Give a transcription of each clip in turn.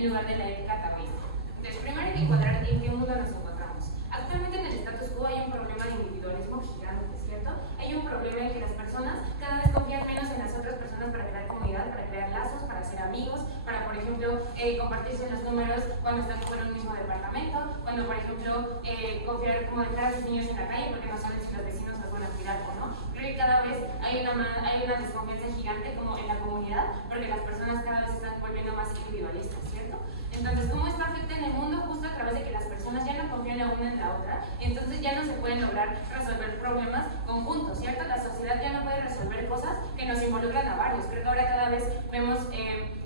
en lugar de la ética taoísta. Entonces, primero hay que encuadrar en qué mundo nos encontramos. Actualmente en el status quo hay un problema de individualismo gigante, ¿cierto? Hay un problema en que las personas cada vez confían menos en las otras personas para crear comunidad, para crear lazos, para ser amigos, para, por ejemplo, compartirse los números cuando están en un mismo departamento, cuando, por ejemplo, confiar como dejar a sus niños en la calle porque no saben si los vecinos los van a cuidar o no. Creo que cada vez hay una desconfianza gigante como en la comunidad porque las personas cada vez se están volviendo más individualistas, ¿cierto? Entonces, ¿cómo esto afecta en el mundo? Justo a través de que las personas ya no confían la una en la otra, entonces ya no se pueden lograr resolver problemas conjuntos, ¿cierto? La sociedad ya no puede resolver cosas que nos involucran a varios. Creo que ahora cada vez vemos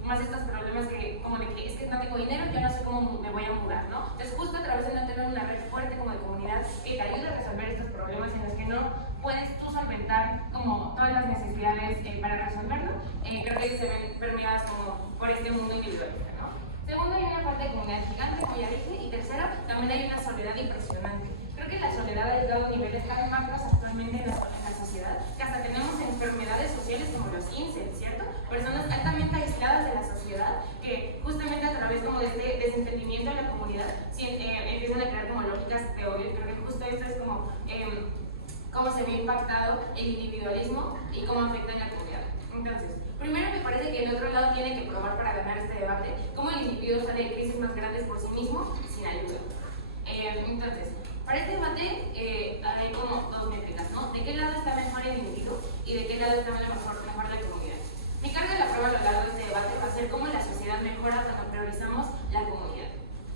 más estos problemas como de que es que no tengo dinero, yo no sé cómo me voy a mudar, ¿no? Entonces, justo a través de no tener una red fuerte como de comunidad que te ayude a resolver estos problemas en los que no puedes tú solventar como todas las necesidades para resolverlo, creo que se ven permeadas como por este mundo individualista, ¿no? Segundo, hay una falta de comunidad gigante, como ya dije, y tercero, también hay una soledad impresionante. Creo que la soledad ha llegado a niveles tan macros actualmente en la sociedad que hasta tenemos enfermedades sociales como los incels, ¿cierto? Personas altamente aisladas de la sociedad que justamente a través como de este desentendimiento de la comunidad empiezan a crear como lógicas de odio. Creo que justo esto es como cómo se ve impactado el individualismo y cómo afecta en la comunidad. Entonces, primero me parece que el otro lado tiene que probar para ganar este debate cómo el individuo sale de crisis más grandes por sí mismo sin ayuda. Entonces, para este debate hay como dos métricas, ¿no? ¿De qué lado está mejor el individuo y de qué lado está mejor la comunidad? Mi carga de la prueba a lo largo de este debate va a ser cómo la sociedad mejora cuando priorizamos la comunidad.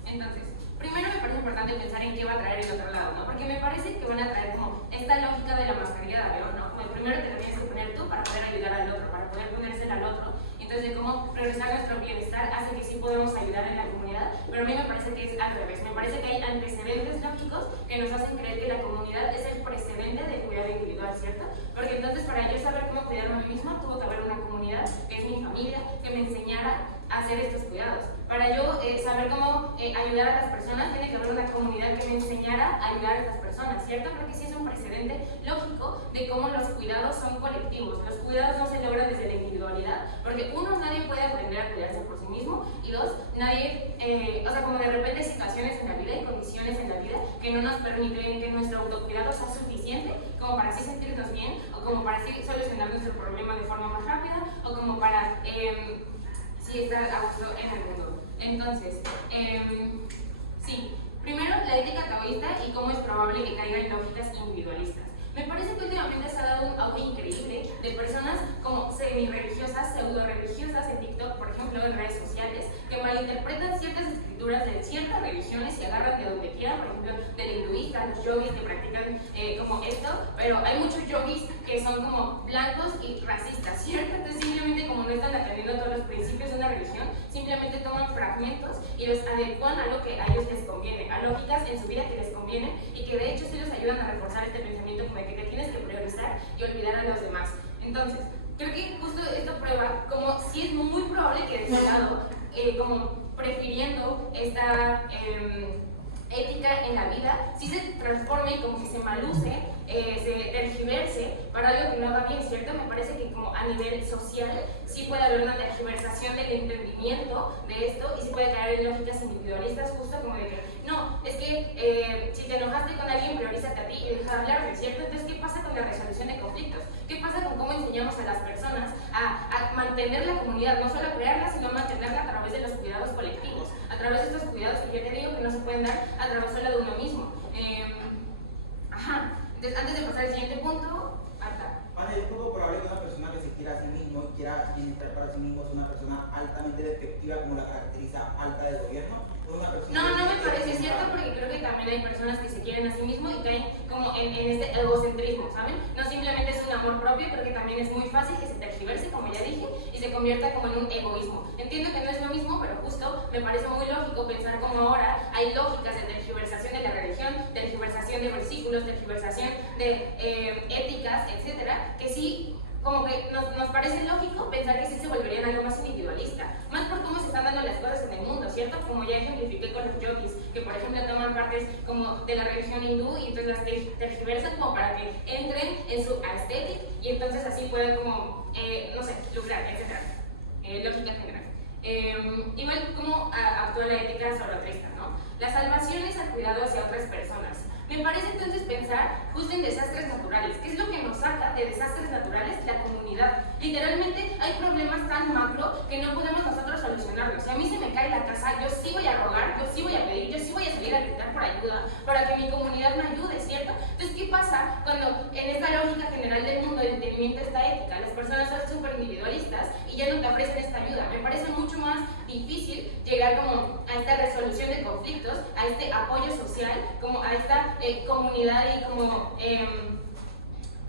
Entonces, primero me parece importante pensar en qué va a traer el otro lado, ¿no? Porque me parece que van a traer como esta lógica de la mascarilla de avión, ¿no? Como el primero te la tienes que poner tú para poder ayudar al otro, para poder ponérsela al otro. Entonces, de cómo priorizar nuestro bienestar hace que sí podemos ayudar en la comunidad, pero a mí me parece que es al revés. Me parece que hay antecedentes lógicos que nos hacen creer que la comunidad es el precedente del cuidado individual, ¿cierto? Porque entonces, para yo saber cómo cuidarme a mí misma, tuvo que haber una comunidad, que es mi familia, que me enseñara a hacer estos cuidados. Para yo saber cómo ayudar a las personas, tiene que haber una comunidad que me enseñara a ayudar a estas personas, ¿cierto? Creo que sí es un precedente lógico de cómo los cuidados son colectivos. Los cuidados no se logran desde la individualidad, porque uno, nadie puede aprender a cuidarse por sí mismo, y dos, nadie, o sea, como de repente hay situaciones en la vida y condiciones en la vida que no nos permiten que nuestro autocuidado sea suficiente como para así sentirnos bien, o como para así solucionar nuestro problema de forma más rápida, o como para sí estar a gusto en el mundo. Entonces, sí, primero la ética taoísta y cómo es probable que caiga en lógicas individualistas. Me parece que últimamente se ha dado un auge increíble de personas como semi-religiosas, pseudo-religiosas en TikTok, por ejemplo, en redes sociales, que malinterpretan ciertas escrituras de ciertas religiones y agarran de donde quieran, por ejemplo, del hinduista, los yogis que practican como esto, pero hay muchos yogis que son como blancos y racistas, ¿cierto? Entonces simplemente como no están atendiendo a todos los principios de una religión, simplemente toman fragmentos y los adecuan a lo que a ellos les conviene, a lógicas en su vida que les convienen y que de hecho sí los ayudan a reforzar este pensamiento como de que te tienes que priorizar y olvidar a los demás. Entonces, creo que justo esto prueba como sí es muy probable que de ese lado, como prefiriendo esta ética en la vida, sí se transforme y como que se maluse, se tergiverse para algo que no va bien, ¿cierto? Me parece que como a nivel social sí puede haber una tergiversación del entendimiento de esto y sí puede caer en lógicas individualistas justo como de que no, es que si te enojaste con alguien, priorízate a ti y deja de hablarle, ¿cierto? Entonces, ¿qué pasa con la resolución de conflictos? ¿Qué pasa con cómo enseñamos a las personas a mantener la comunidad? No solo crearla, sino mantenerla a través de los cuidados colectivos, a través de estos cuidados que yo te digo que no se pueden dar a través solo de uno mismo. Entonces, antes de pasar al siguiente punto, Vale, es poco probable que una persona que se quiera a sí mismo y quiera bienestar para sí mismo es una persona altamente defectiva como la caracteriza falta de gobierno. No me parece cierto porque creo que también hay personas que se quieren a sí mismo y caen como en este egocentrismo, ¿saben? No simplemente es un amor propio, creo que también es muy fácil que se tergiverse, como ya dije, y se convierta como en un egoísmo. Entiendo que no es lo mismo, pero justo me parece muy lógico pensar como ahora hay lógicas de tergiversación de la religión, tergiversación de versículos, tergiversación de éticas, etcétera, que sí como que nos parece lógico pensar que sí se volverían algo más individualista, más por cómo se están dando las cosas en el mundo, ¿cierto? Como ya ejemplifiqué con los yogis, que por ejemplo toman partes como de la religión hindú y entonces las tergiversan como para que entren en su aesthetic y entonces así puedan como, no sé, lucrar, etc. Lógica general. Igual cómo actúa la ética zoroastrista, ¿no? La salvación es al cuidado hacia otras personas. Me parece entonces pensar justo en desastres naturales. ¿Qué es lo que nos saca de desastres naturales? La comunidad. Literalmente hay problemas tan macro que no podemos nosotros solucionarlos. Si a mí se me cae la casa, yo sí voy a rogar, yo sí voy a pedir, yo sí voy a salir a gritar por ayuda para que mi comunidad me ayude, ¿cierto? Entonces, ¿qué pasa cuando en esta lógica general del mundo del entendimiento esta ética, las personas son súper individualistas y ya no te ofrecen esta ayuda? Me parece mucho más difícil llegar como a esta resolución de conflictos, a este apoyo social, como a esta comunidad y como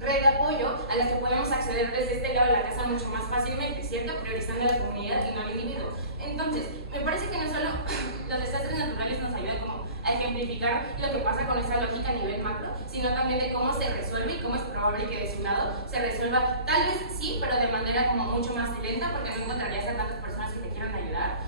red de apoyo a la que podemos acceder desde este lado de la casa mucho más fácilmente, ¿cierto? Priorizando a la comunidad y no al individuo. Entonces, me parece que no solo los desastres naturales nos ayudan como a ejemplificar lo que pasa con esta lógica a nivel macro, sino también de cómo se resuelve y cómo es probable que de su lado se resuelva, tal vez sí, pero de manera como mucho más lenta, porque no encontrarías a tantas personas que te quieran ayudar.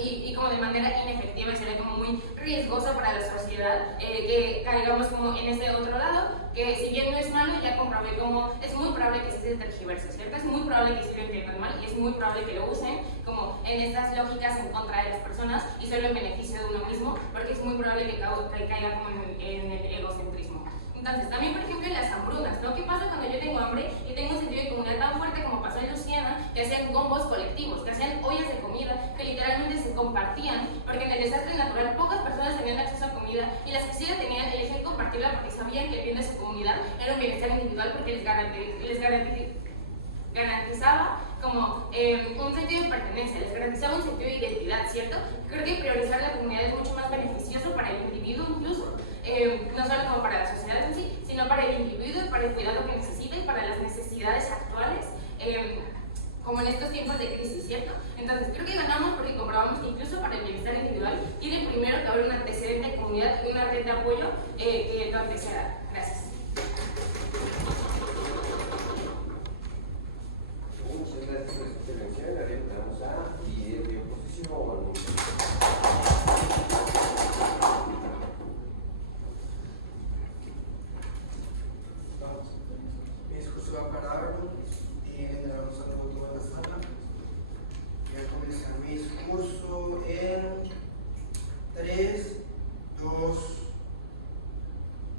Y como de manera inefectiva, sería como muy riesgoso para la sociedad que caigamos como en este otro lado, que si bien no es malo, ya comprobé como es muy probable que se tergiverse, ¿cierto? Es muy probable que se lo entiendan mal y es muy probable que lo usen como en estas lógicas en contra de las personas y solo en beneficio de uno mismo, porque es muy probable que caiga como en el egocentrismo. Entonces, también por ejemplo en las hambrunas, ¿no? ¿Qué pasa cuando yo tengo hambre y tengo un sentido de comunidad tan fuerte como pasó en Luciana, que hacían combos colectivos, que hacían ollas de comida, que literalmente se compartían, porque en el desastre natural pocas personas tenían acceso a comida y las que sí la tenían elegían compartirla porque sabían que el bien de su comunidad era un bienestar individual porque les garantizaba como un sentido de pertenencia, les garantizaba un sentido de identidad, ¿cierto? Creo que priorizar la comunidad es mucho más beneficioso para el individuo incluso, no solo como para la sociedad en sí, sino para el individuo y para el cuidado que necesita y para las necesidades actuales, como en estos tiempos de crisis, ¿cierto? Entonces creo que ganamos porque comprobamos que incluso para el bienestar individual tiene primero que haber un antecedente de comunidad y una red de apoyo que lo anteceda. Gracias. Muchas gracias por esta intervención. Vamos a líder de oposición. Mi discurso va para Aaron y general un saludo a toda la sala. Voy a comenzar mi discurso en 3, 2,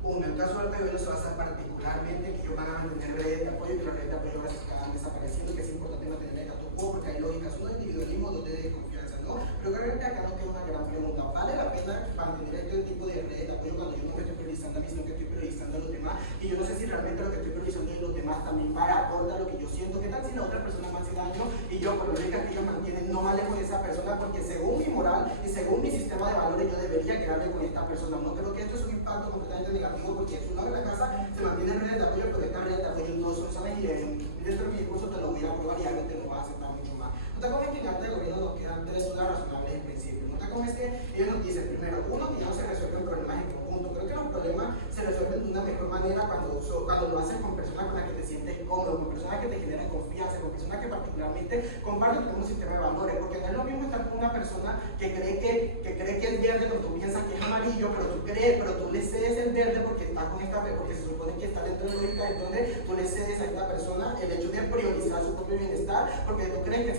1. El caso de Alta Gobierno se basa particularmente que ellos van a mantener redes de apoyo, que las redes de apoyo van desapareciendo, que es importante mantener el status quo porque hay lógicas, uno de individualismo, dos de desconfianza, ¿no? Pero creo que acá nos queda una gran pregunta. ¿Vale la pena mantener este tipo de redes de apoyo cuando yo no me estoy priorizando a mí, sino que estoy priorizando a los demás? Y yo no sé si realmente lo que estoy priorizando es los demás también para acorde a lo que yo siento. ¿Qué tal si la otra persona me hace daño y yo por lógica que ellos mantienen no me alejo de esa persona porque según mi moral y según mi sistema de valores yo debería quedarme con esta persona? No creo que esto es un impacto completamente negativo porque en su lado de la casa se mantienen redes de apoyo, pero estas redes de apoyo no son, ¿sabes? Y dentro de mi discurso te lo voy a probar y algo te lo va a aceptar mucho más. No te comes que en Alta de Gobierno nos quedan 3 dudas razonables en principio. No te comes que ellos nos dicen primero, uno, que ya no se resuelven problemas en conjunto. Creo que los problemas se resuelven de una mejor manera cuando lo haces con personas con las que te sientes cómodo, con personas que te generan confianza, con personas que particularmente comparten tu mismo sistema de valores, porque no es lo mismo estar con una persona que cree que es verde cuando tú piensas que es amarillo, pero tú le cedes el verde porque estás con esta, porque se supone que está dentro de la lógica en donde tú le cedes a esta persona el hecho de priorizar su propio bienestar, porque tú crees que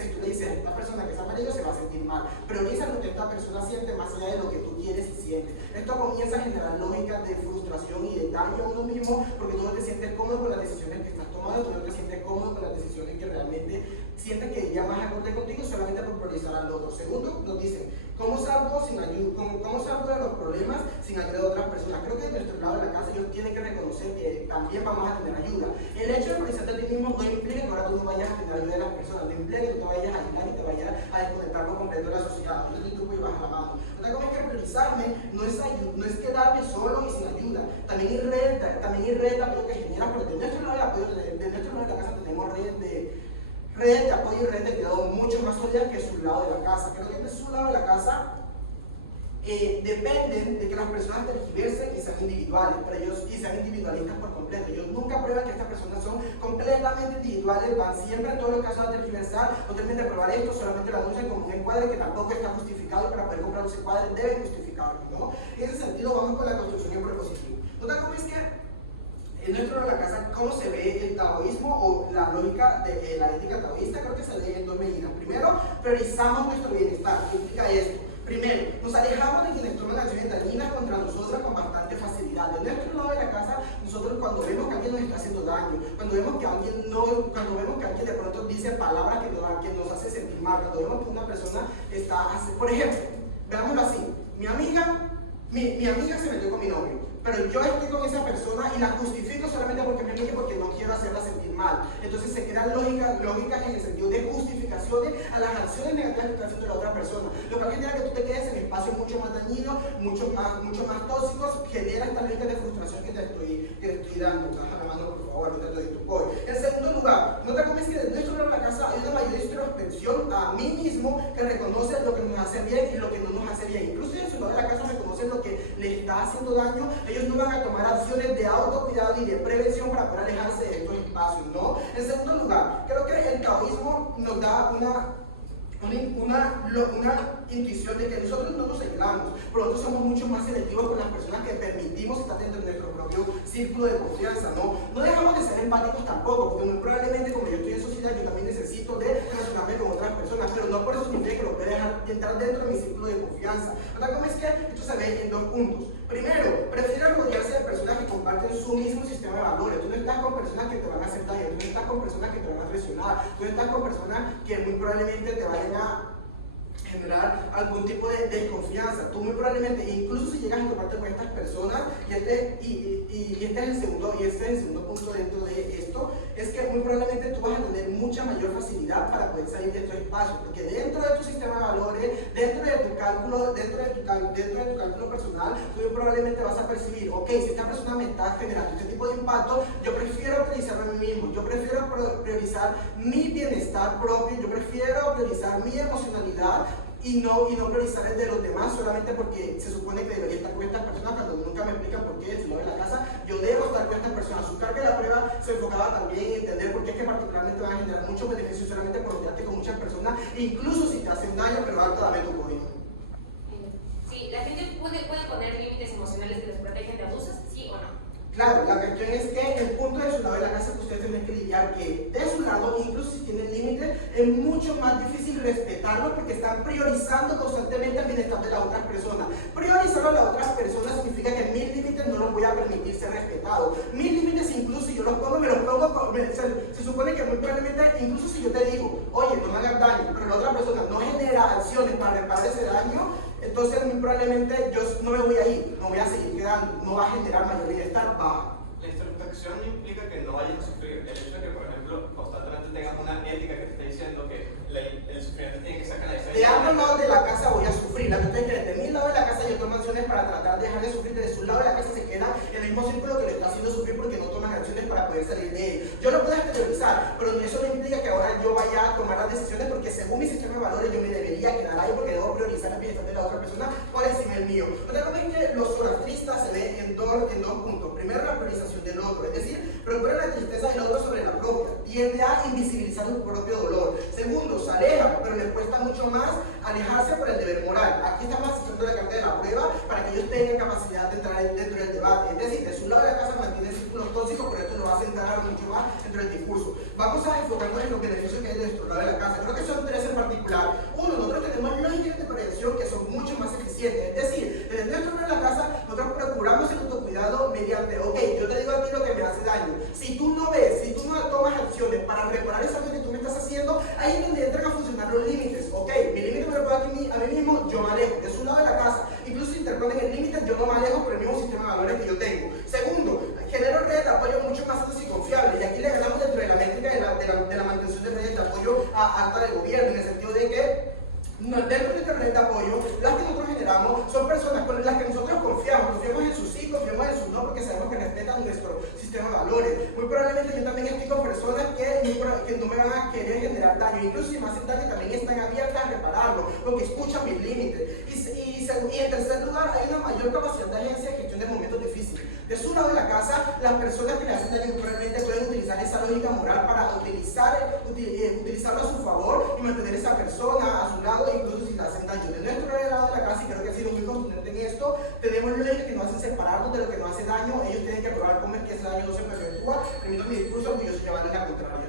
si tú le dices a esta persona que es amarillo se va a sentir mal. Prioriza lo que esta persona siente más allá de lo que tú quieres y sientes. Esto comienza a generar lógicas de frustración y de daño a uno mismo porque tú no te sientes cómodo con las decisiones que estás tomando, tú no te sientes cómodo con las decisiones que realmente sientes que iría más acorde contigo solamente por priorizar al otro. Segundo, nos dicen, ¿cómo salgo de los problemas sin ayuda de otras personas? Creo que de nuestro lado de la casa ellos tienen que reconocer que también vamos a tener ayuda. El hecho de priorizarte a ti mismo no implica que ahora tú no vayas a tener ayuda de las personas, no implica que tú te vayas a ayudar y te vayas a desconectar por completo de la sociedad. Yo te grupo y baja la mano. Otra cosa es que priorizarme no es quedarme solo y sin ayuda. También hay redes de apoyo que generan, porque de nuestro lado de apoyo, de nuestro lado de la casa tenemos redes de apoyo y redes de cuidado mucho más sólidas que su lado de la casa. Creo que de su lado de la casa dependen de que las personas tergiversen y sean individuales, pero ellos y sean individualistas por completo. Ellos nunca prueban que estas personas son completamente individuales, van siempre en todos los casos a tergiversar, no terminan de probar esto, solamente lo anuncian como un encuadre que tampoco está justificado y para poder comprar ese encuadre deben justificarlo, ¿no? En ese sentido vamos con la construcción en propositivo. ¿No te acuerdas que en nuestro de la casa, cómo se ve el taoísmo o la lógica de la ética taoísta? Creo que se lee en dos medidas. Primero, priorizamos nuestro bienestar. ¿Qué implica esto? Primero, nos alejamos de quienes toman acciones dañinas contra nosotros con bastante facilidad. De nuestro lado de la casa, nosotros cuando vemos que alguien nos está haciendo daño, cuando vemos que alguien de pronto dice palabras que nos hace sentir mal, cuando vemos que una persona está, por ejemplo, veámoslo así, mi amiga se metió con mi novio, pero yo estoy con esa persona y la justifico solamente porque me amiga, porque no quiero hacerla sentir mal. Entonces se crean lógicas en el sentido de justificaciones a las acciones negativas que está haciendo la otra persona, lo que genera que tú te quedes en espacios mucho más dañinos, mucho más tóxicos, genera esta lógica de frustración que te estoy dando. Baja la mano, por favor, ahorita te doy tu apoyo. En segundo lugar, no te comes que de nuestro lado de la casa hay una mayor introspección a mí mismo que reconoce lo que nos hace bien y lo que no nos hace bien. Incluso si en su lado de la casa reconocen lo que le está haciendo daño, ellos no van a tomar acciones de autocuidado y de prevención para poder alejarse de estos espacios, ¿no? En segundo lugar, creo que el taoísmo nos da una intuición de que nosotros no nos aislamos, pero nosotros somos mucho más selectivos con las personas que permitimos estar dentro de nuestro propio círculo de confianza, ¿no? No dejamos de ser empáticos tampoco, porque muy probablemente como yo estoy en sociedad, yo también necesito de relacionarme con otras personas, pero no por eso significa que lo voy a dejar entrar dentro de mi círculo de confianza. Otra cosa es que esto se ve en dos puntos. Primero, prefiero rodearse de personas que comparten su mismo sistema de valores. Tú no estás con personas que te van a hacer daño, tú no estás con personas que te van a presionar, tú no estás con personas que muy probablemente te vayan a generar algún tipo de desconfianza. Tú muy probablemente, incluso si llegas a toparte con estas personas, y este es el segundo punto dentro de esto, es que muy probablemente tú vas a tener mucha mayor facilidad para poder salir de estos espacios, porque dentro de tu sistema de valores, dentro de tu cálculo personal, tú muy probablemente vas a percibir, ok, si esta persona me está generando este tipo de impacto, yo prefiero priorizarme a mí mismo, yo prefiero priorizar mi bienestar propio, yo prefiero priorizar mi emocionalidad y no priorizar el de los demás solamente porque se supone que debería estar con estas personas cuando nunca me explican por qué, si lo ven en la casa, yo debo estar con estas personas. Su carga de la prueba se enfocaba también en entender por qué es que particularmente van a generar muchos beneficios solamente por rodearte con muchas personas, incluso si te hacen daño, pero alto dame tu código. Sí, la gente puede poner límites emocionales que les protegen de abusos, ¿sí o no? Claro, la cuestión es que el punto de su lado de la casa que ustedes tienen que lidiar, que de su lado, incluso si tienen límites, es mucho más difícil respetarlo porque están priorizando constantemente el bienestar de las otras personas. Priorizar a las otras personas significa que mis límites no los voy a permitir ser respetados. Mis límites, incluso si yo los pongo, se supone que muy probablemente, incluso si yo te digo, oye, no me hagas daño, pero la otra persona no genera acciones para reparar ese daño, entonces muy probablemente yo no me voy a ir, no voy a seguir quedando, no va a generar mayor bienestar baja. La introspección no implica que no vayas a sufrir. El hecho de que, por ejemplo, constantemente tengas una ética que te esté diciendo que el sufrimiento tiene que ser canalizado. De ambos lados de la casa voy a sufrir. La cuestión es que desde mi lado de la casa yo tomo acciones para tratar de dejar de sufrir. Desde su lado de la casa se queda en el mismo círculo que le está haciendo sufrir porque no toman acciones para poder salir de él. Yo lo puedo exteriorizar, pero eso no implica que ahora yo vaya a tomar las decisiones porque según mi sistema de valores yo me debería quedar ahí porque debo priorizar el bienestar de la otra persona por encima del mío. Otra cosa es que los zoroastristas se ven en dos puntos. Primero, la priorización del otro, es decir, preocupa la tristeza del otro sobre la propia. Tiende a invisibilizar su propio dolor. Segundo, se aleja, pero les cuesta mucho más alejarse por el deber moral. Aquí estamos haciendo la carta de la prueba para que ellos tengan capacidad de entrar dentro del debate. Es decir, de su lado de la casa mantienen círculos tóxicos, pero esto lo va a centrar mucho más dentro del discurso. Vamos a enfocarnos en los beneficios que hay de nuestro lado de la casa. Creo que son tres en particular. Uno, nosotros tenemos lógicas de prevención que son mucho más eficientes. Es decir, desde nuestro lado de la casa, nosotros procuramos el autocuidado mediante, ok, yo te digo a ti lo que me hace daño. Si tú no ves, si tú no tomas acciones para reparar esa daño que tú me estás haciendo, ahí es donde entran a funcionar los límites. Ok, mi límite me lo pongo a mí mismo, yo me alejo. De su lado de la casa, incluso si interponen el límite, yo no me alejo por el mismo sistema de valores que yo tengo. Segundo, genero redes de apoyo mucho más altas y confiables. Y aquí le ganamos dentro de la métrica de la mantención de redes de apoyo alta del gobierno, en el sentido de que dentro de esta red de apoyo, las que nosotros generamos son personas con las que nosotros confiamos en sus sí, confiamos en sus no, porque sabemos que respetan nuestro sistema de valores. Muy probablemente yo también estoy con personas que no me van a querer generar daño, incluso si me hacen daño también están abiertas a repararlo, porque escuchan mis límites. Y en tercer lugar, hay una mayor capacidad de agencia de gestión de momentos difíciles. De su lado de la casa, las personas que le hacen daño probablemente pueden utilizar esa lógica moral para utilizarlo a su favor y mantener a esa persona a su lado, incluso si le hacen daño. De nuestro lado de la casa, y creo que ha sido muy contundente en esto, tenemos leyes que nos hacen separarnos de lo que nos hace daño. Ellos tienen que probar cómo es que ese daño no se perpetúa. Termino mi discurso, orgulloso llevando la contraria.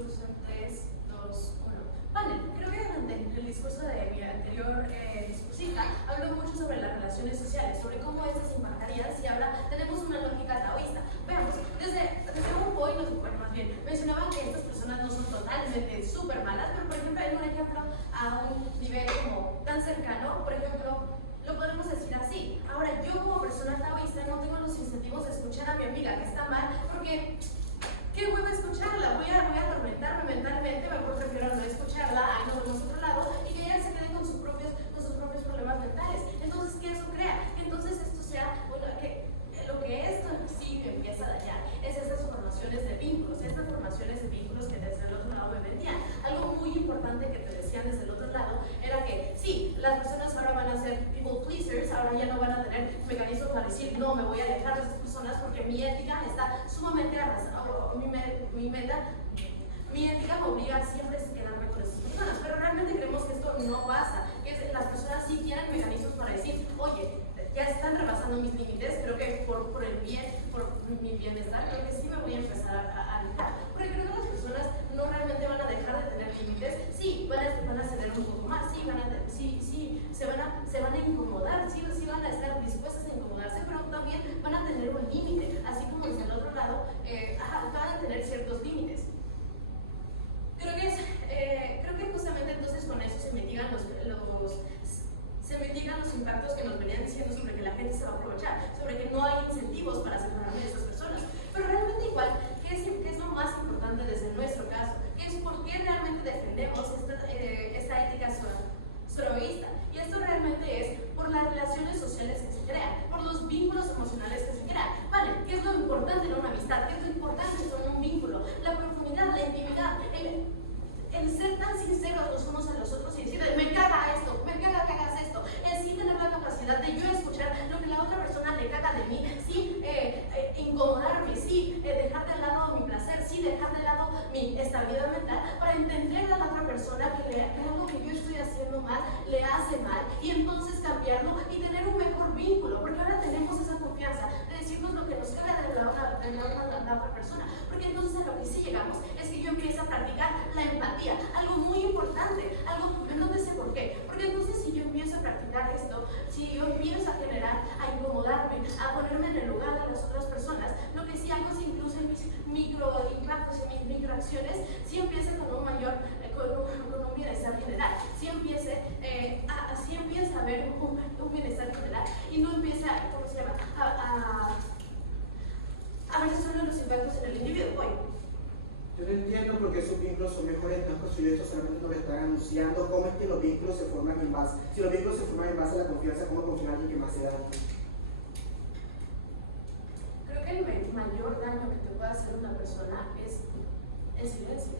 discurso en 3, 2, 1. Vale, creo que durante el discurso de mi anterior discursista habló mucho sobre las relaciones sociales, sobre cómo estas impactarían si ahora tenemos una lógica taoísta. Veamos, desde un point, bueno, más bien, mencionaban que estas personas no son totalmente súper malas, pero por ejemplo, en un ejemplo a un nivel como tan cercano, por ejemplo, lo podemos decir así. Ahora, yo como persona taoísta no tengo los incentivos de escuchar a mi amiga que está mal, porque ¿qué huevo escucharla? Voy a atormentarme mentalmente, mejor prefiero no escucharla, ahí nos vemos a otro lado, y que ella se quede con sus propios problemas mentales. Entonces, ¿qué eso crea? Que entonces esto sea, bueno, que lo que esto sí me empieza a dañar es estas formaciones de vínculos que desde el otro lado me vendían. Algo muy importante que te decían desde el otro lado era que sí, las personas ahora van a ser people pleasers, ahora ya no van a tener mecanismos para decir no, me voy a alejar de esas personas porque mi ética está sumamente arrasada, mi ética me obliga a siempre a quedarme con esas personas, pero realmente creemos que esto no pasa, que las personas sí tienen mecanismos para decir, oye, ya están rebasando mis límites, creo que por el bien, por mi bienestar, creo que sí me voy a empezar a alejar, porque creo que las personas no realmente van a dejar de tener límites, sí, van a ceder un poco más, sí, se van a incomodar, sí van a estar dispuestas a incomodarse, pero también van a tener un límite, así como desde el otro lado van a tener ciertos límites. Creo que justamente entonces con eso se mitigan los impactos que nos venían diciendo sobre que la gente se va a aprovechar, sobre que no hay incentivos para separarme de esas personas. Pero realmente igual, ¿qué es lo más importante desde nuestro caso? ¿Qué es por qué realmente defendemos esta ética zoroísta? Y esto realmente es por las relaciones sociales que se crean, por los vínculos emocionales que se crean. Vale, ¿qué es lo importante en una amistad? ¿Qué es lo importante en un vínculo? La profundidad, la intimidad, el ser tan sinceros los unos a los otros y decir, me caga esto, me caga que hagas esto, el sí tener la capacidad de yo escuchar lo que la otra persona le caga de mí, sí incomodarme, sí dejar de lado mi placer, sí dejar de lado mi estabilidad mental para entender a la otra persona que algo que yo estoy haciendo mal le hace mal y entonces cambiarlo y tener un mejor vínculo, porque ahora tenemos esa confianza de decirnos lo que nos caga de la otra persona, porque entonces a lo que sí llegamos es que yo empiezo a practicar la empatía, algo muy importante, algo que no te sé por qué, porque entonces si yo empiezo a practicar esto, si yo empiezo a generar, a incomodarme, a ponerme en el lugar de las otras personas, lo que sí hago es incluso en mis microimpactos y mis microacciones, si empiezo con un mayor, con un bienestar general, si empieza a haber un bienestar general y no empieza, ¿cómo se llama?, a ver solo los impactos en el individuo. Yo no entiendo por qué esos vínculos son mejores, entonces si esto solamente nos están anunciando cómo es que los vínculos se forman en base. Si los vínculos se forman en base a la confianza, ¿cómo confía en alguien que más se da? Creo que el mayor daño que te puede hacer una persona es el silencio,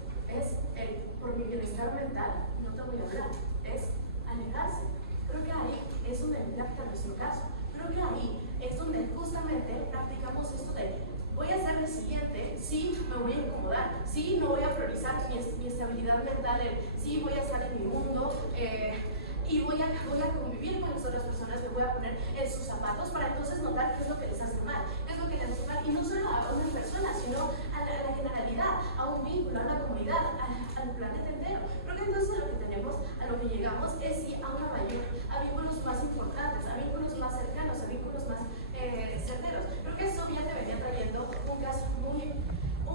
por mi bienestar mental, no te voy a hablar, es alejarse. Creo que ahí es donde impacta nuestro caso. Creo que ahí es donde justamente practicamos esto de voy a ser resiliente, sí me voy a incomodar, sí no voy a priorizar mi estabilidad mental, sí voy a estar en mi mundo y voy a convivir con las otras personas, me voy a poner en sus zapatos para entonces notar qué es lo que les hace mal, y no solo a una persona, sino a la generalidad, a un vínculo, a una comunidad, al planeta entero. Creo que entonces lo que tenemos, a lo que llegamos es sí a vínculos más importantes, a vínculos más cercanos, a vínculos más certeros. Creo que eso ya te venía trayendo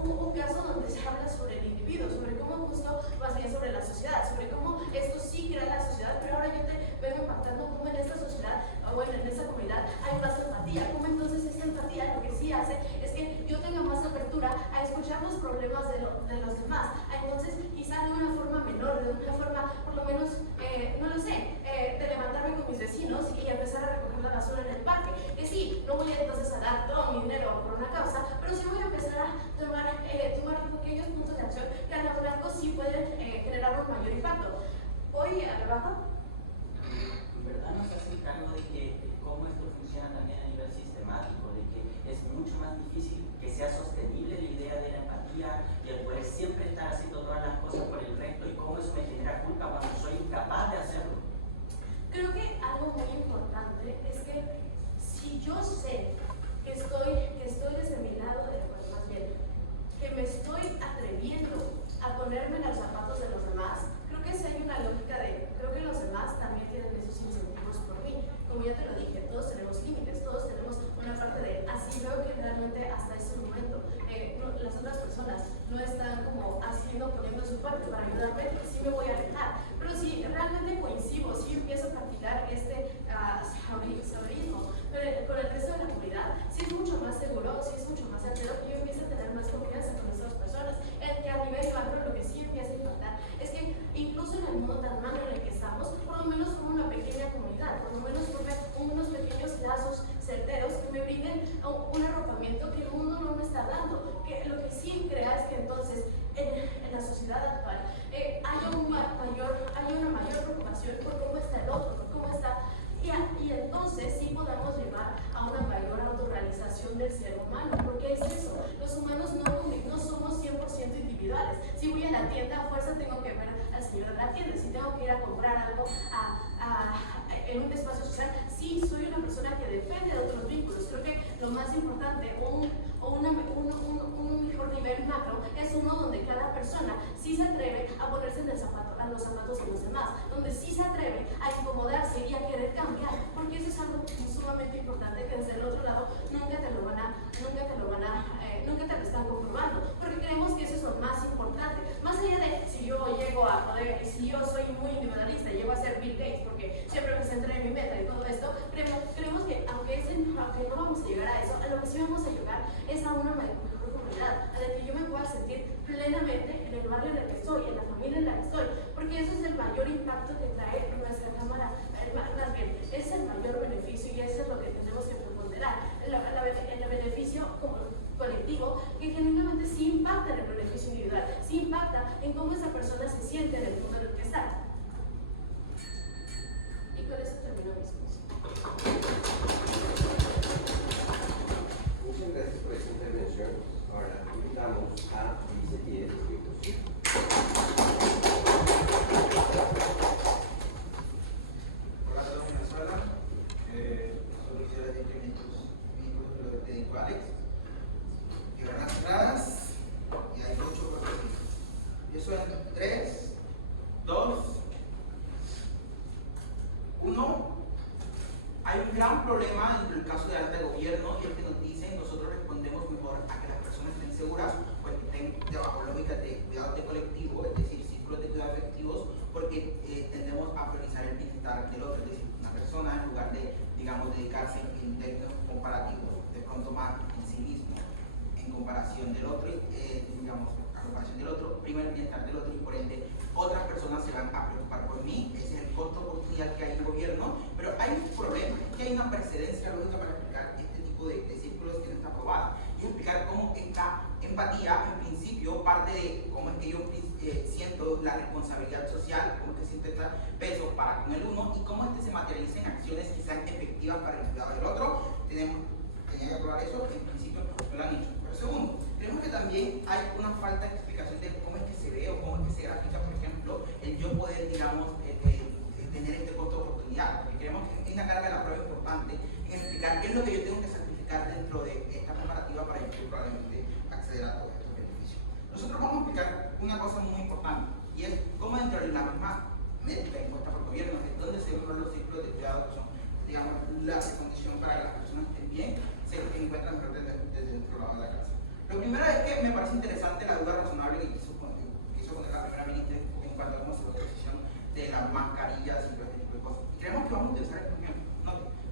un caso donde se habla sobre el individuo, sobre cómo justo más bien sobre la sociedad, sobre cómo esto sí crea la sociedad, pero ahora yo te vengo impactando cómo en esta sociedad, o bueno, en esta comunidad hay más empatía, cómo entonces esta empatía lo que sí hace es que yo tenga más apertura a escuchar los problemas de los demás, entonces quizá de una forma menor, de una forma por lo menos, no lo sé, de levantarme con mis vecinos y empezar a recoger la basura en el parque, que sí, no voy entonces a dar todo mi dinero por una causa, pero sí voy a empezar a tomar pequeños puntos de acción que a lo largo sí pueden generar un mayor impacto. Hoy, abajo. En verdad nos hace cargo de cómo esto funciona también a nivel sistemático, de que es mucho más difícil que sea sostenible la idea de la empatía y el poder siempre estar haciendo todas las cosas por el resto y cómo eso me genera culpa cuando soy incapaz de hacerlo. Creo que algo muy importante es que si yo sé que estoy desde mi lado, más bien, que me estoy atreviendo a espacio social, sí soy una persona que depende de otros vínculos. Creo que lo más importante, un mejor nivel macro, es uno donde cada persona sí se atreve a ponerse en los zapatos de los demás, donde sí se atreve a incomodarse y a querer cambiar, porque eso es algo sumamente importante que desde el otro lado nunca te lo están comprobando, porque creemos que eso es lo más importante. Más allá de si yo llego a poder, y si yo soy muy individualista, llego a ser Bill Gates, porque siempre me centré en mi meta y todo esto, creemos que aunque no vamos a llegar a eso, a lo que sí vamos a llegar es a una mejor comunidad, a la que yo me pueda sentir plenamente en el barrio en el que estoy, en la familia en la que estoy, porque eso es el mayor impacto que trae nuestra cámara, más bien, es el mayor beneficio y eso es lo que tenemos que preponderar, el beneficio colectivo, que genuinamente sí impacta en el beneficio individual, sí impacta en cómo esa persona se siente en el mundo en el que está. Y con eso termino mi discurso. Muchas gracias por esta intervención. Ahora invitamos a Luis Díez. Hola a todos en Venezuela. Soy Luis de Incrementos Alex. Llegan las entradas y hay 8 procesos. Y eso en 3, 2, 1. Hay un gran problema en el caso de alta de gobierno y es que nos dicen nosotros respondemos mejor a que las personas estén seguras o que estén debajo lógicas de cuidados de colectivo, es decir, círculos de cuidados efectivos, porque tendemos a priorizar el bienestar del otro, es decir, una persona en lugar de, digamos, dedicarse en términos comparativos, de pronto más en sí mismo, en comparación del otro, digamos, a comparación del otro, prima el bienestar del otro y por ende otras personas se van a preocupar por mí. Ese es el costo de oportunidad que hay en el gobierno, pero hay un problema, es que hay una precedencia lógica para explicar este tipo de círculos que no está aprobada y explicar cómo esta empatía en principio parte de cómo es que yo siento la responsabilidad social, cómo es que siento estos pesos para con el uno y cómo este se materializa en acciones que sean efectivas para el cuidado del otro. Tenía que aprobar eso, en principio no lo han hecho. Pero segundo, creemos que también hay una falta de explicación de cómo es que se ve o cómo es que se grafica, por ejemplo, el yo poder, digamos, tener este costo de oportunidad, porque creemos que hay una carga de la prueba importante en explicar qué es lo que yo tengo que sacrificar dentro de esta comparativa para yo probablemente acceder a todos estos beneficios. Nosotros vamos a explicar una cosa muy importante y es cómo dentro de la misma métrica impuesta por el gobierno, es donde se ven los ciclos de cuidado que son, digamos, la condición para que las personas estén bien, se encuentran mejor desde otro lado de la casa. Lo primero es que me parece interesante la duda razonable que hizo poner la primera ministra en cuanto a cómo se ve la posición de las mascarillas y todo este tipo de cosas. Y creemos que vamos a utilizar este ejemplo.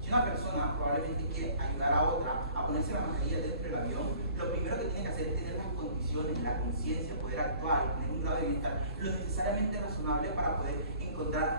Si una persona probablemente quiere ayudar a otra a ponerse la mascarilla dentro del avión, lo primero que tiene que hacer es tener las condiciones, la conciencia, poder actuar y tener un grado de bienestar lo necesariamente razonable para poder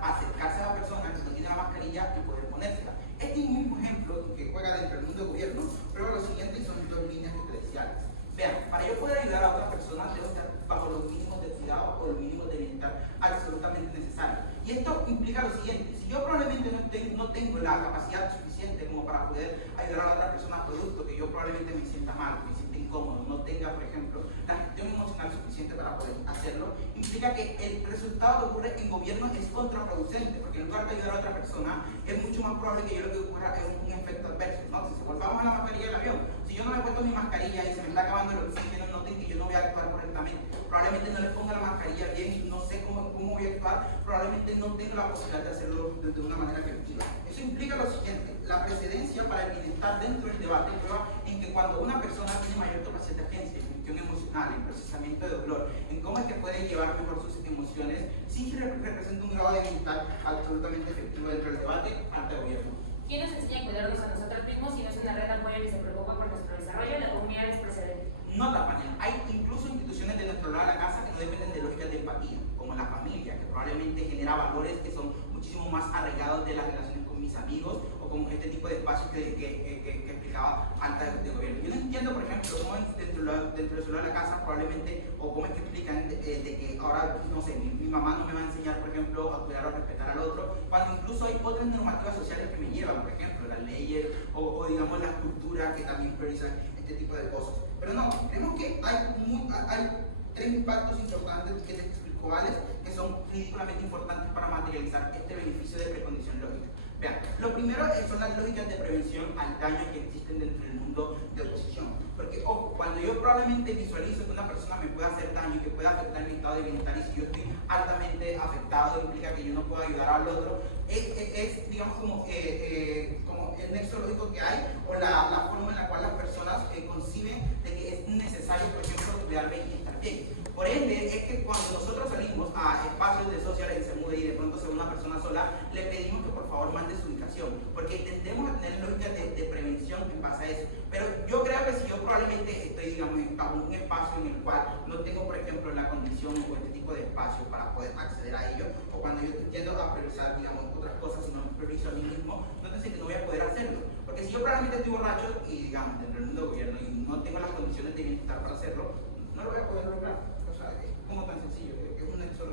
acercarse a la persona que no tiene la mascarilla y poder ponérsela. Este es un mismo ejemplo que juega dentro del mundo del gobierno, pero lo siguiente son 2 líneas diferenciales. Vean, para yo poder ayudar a otra persona debo estar bajo los mínimos de cuidado o los mínimos de bienestar absolutamente necesarios. Y esto implica lo siguiente: si yo probablemente no tengo la capacidad suficiente como para poder ayudar a la otra persona producto que yo probablemente me sienta mal, me sienta incómodo, no tenga, por ejemplo, la gestión emocional suficiente para poder hacerlo, implica que el resultado que ocurre en gobierno es contraproducente, porque en lugar de ayudar a otra persona, es mucho más probable que yo lo que ocurra es un efecto adverso, ¿no? Si volvamos a la mascarilla del avión, si yo no me he puesto mi mascarilla y se me está acabando el oxígeno, noten que yo no voy a actuar correctamente, probablemente no le ponga la mascarilla bien, no sé cómo voy a actuar, probablemente no tengo la posibilidad de hacerlo de una manera efectiva. Eso implica lo siguiente: la precedencia para el bienestar dentro del debate prueba en que cuando una persona tiene mayor capacidad de agencia, en gestión emocional, en procesamiento de dolor, en cómo es que puede llevar mejor sus emociones, sí representa un grado de bienestar absolutamente efectivo dentro del debate ante el gobierno. ¿Quién nos enseña a cuidarnos a nosotros mismos y no es una red de apoyo que se preocupa por nuestro desarrollo? La comunidad es precedente. No la mañana. Hay incluso instituciones de nuestro lado de la casa que no dependen de lógicas de empatía, como la familia, que probablemente genera valores que son muchísimo más arraigados de las relaciones con mis amigos o con este tipo de espacios que explicaba antes de gobierno. Yo no entiendo, por ejemplo, cómo dentro de su lado de la casa probablemente, o cómo es que explican de que ahora, no sé, mi mamá no me va a enseñar, por ejemplo, a cuidar o a respetar al otro, cuando incluso hay otras normativas sociales que me llevan, por ejemplo, las leyes o digamos las culturas que también priorizan este tipo de cosas. Pero no, creemos que hay 3 impactos importantes que te explico, ¿vale? Que son ridículamente importantes para materializar este beneficio de precondición lógica. Vean, lo primero son las lógicas de prevención al daño que existen dentro del mundo de oposición. Porque, ojo, cuando yo probablemente visualizo que una persona me puede hacer daño y que puede afectar mi estado de bienestar, y si yo estoy altamente afectado, implica que yo no puedo ayudar al otro, es digamos, como el nexo lógico que hay, o la forma en la cual las personas conciben de que es necesario, por ejemplo, cuidarme y estar bien. Por ende, es que cuando nosotros salimos a espacios de sociales en Semude y de pronto se ve una persona sola, le pedimos que por favor mande su ubicación, porque tendemos a tener lógicas de prevención en base a eso. Pero yo creo que si yo probablemente estoy, digamos, en un espacio en el cual no tengo, por ejemplo, la condición o este tipo de espacio para poder acceder a ello, o cuando yo tiendo a priorizar, digamos, otras cosas y no me priorizo a mí mismo, no te sé que no voy a poder hacerlo. Porque si yo probablemente estoy borracho y, digamos, dentro del mundo de gobierno y no tengo las condiciones de bienestar para hacerlo, no lo voy a poder lograr. O sea, es como tan sencillo, que es un nexo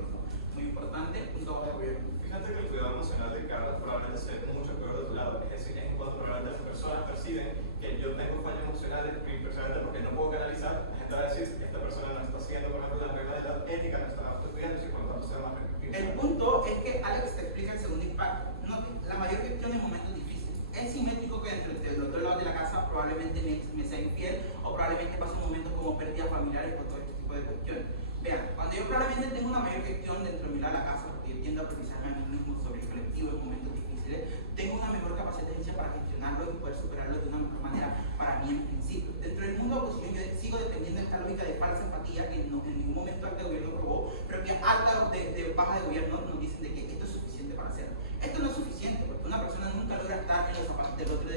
muy importante, un trabajo de gobierno. Fíjate que el cuidado emocional de Carlos probablemente se ve mucho peor de tu lado. Es decir, es en cuanto probablemente las personas perciben que yo tengo fallas emocionales, precisamente porque no puedo canalizar, la gente va a decir que esta persona no está siguiendo, por ejemplo, la regla de la ética, no está estudiando, y por lo tanto se va más restrictivo. El punto es que Alex te explica el segundo impacto. Note, la mayor gestión en momentos difíciles. Es simétrico que dentro del otro lado de la casa probablemente me sea infiel o probablemente pase un momento como pérdidas familiares o todo este tipo de cuestiones. Vean, cuando yo probablemente tengo una mayor gestión dentro de mi lado de la casa, porque yo tiendo a priorizarme a mí mismo sobre el colectivo en momentos difíciles, tengo una mejor capacidad de agencia para gestionarlo y poder superarlo de una mejor manera para mí en principio. Dentro del mundo de oposición yo sigo dependiendo de esta lógica de falsa empatía que en ningún momento alta de gobierno probó, pero que alta de baja de gobierno nos dicen de que esto es suficiente para hacerlo. Esto no es suficiente porque una persona nunca logra estar en los zapatos del otro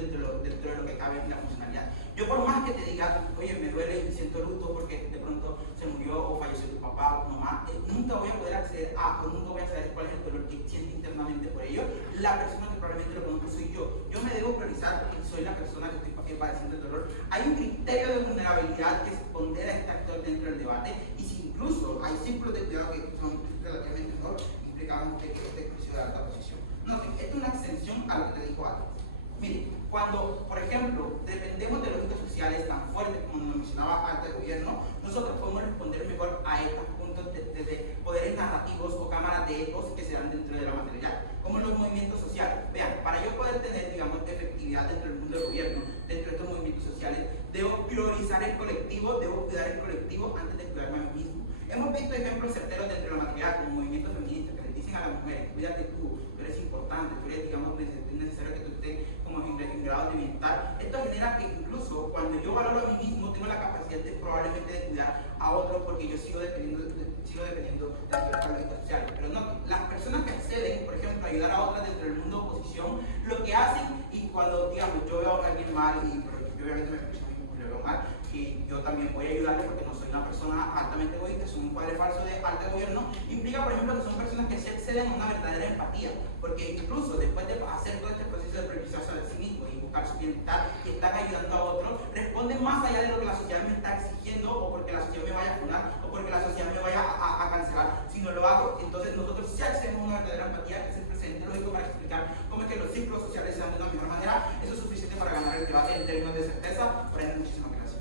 dentro de lo que cabe en la funcionalidad. Yo por más que te diga, oye, me duele y siento luto porque de pronto se murió o falleció tu papá o tu mamá, nunca voy a poder acceder a, o nunca voy a saber cuál es el dolor que siente internamente por ello. La persona que probablemente lo conozco soy yo. Yo me debo priorizar porque soy la persona que estoy padeciendo el dolor. Hay un criterio de vulnerabilidad que se pondera este actor dentro del debate, y si incluso hay círculos de cuidado que son relativamente mejor implicados que este ejercicio de alta posición. Noten, esto es una extensión a lo que te dijo antes. Miren, cuando, por ejemplo, dependemos de lógicas sociales tan fuertes como nos mencionaba alta de gobierno, nosotros podemos responder mejor a estos puntos desde poderes narrativos o cámaras de ecos que se dan dentro de la materialidad, como los movimientos sociales. Vean, para yo poder tener, digamos, efectividad dentro del mundo del gobierno, dentro de estos movimientos sociales, debo priorizar el colectivo, debo cuidar el colectivo antes de cuidarme a mí mismo. Hemos visto ejemplos certeros dentro de la materialidad, como movimientos feministas que les dicen a las mujeres, cuídate tú eres importante, tú eres, digamos, necesario que tú estés como en grado de bienestar. Esto genera que incluso cuando yo valoro a mí mismo, tengo la capacidad de probablemente de cuidar a otros porque yo sigo dependiendo de las lógicas sociales. Pero no, las personas que acceden, por ejemplo, a ayudar a otras dentro del mundo de oposición, lo que hacen, y cuando, digamos, yo veo a alguien mal, y yo obviamente me expreso a mí mismo, yo veo mal, y yo también voy a ayudarle porque no soy una persona altamente egoísta, soy un padre falso de alto gobierno, implica, por ejemplo, que son personas que se acceden a una verdadera empatía, porque incluso después de hacer todo este proceso de priorización de sí mismo y buscar su bienestar y están ayudando a otros, responden más allá de lo que la sociedad me está exigiendo, o porque la sociedad me vaya a funar, o porque la sociedad me vaya a cancelar. Si no lo hago, entonces nosotros sí accedemos a una verdadera empatía, que es el presente lógico para explicar cómo es que los círculos sociales se dan de una mejor manera. Eso es suficiente para ganar el debate en términos de certeza. Por ende, muchísimas gracias.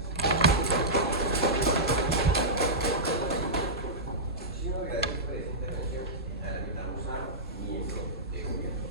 Muchísimas gracias por esta intervención. Ahora invitamos a miembro de gobierno.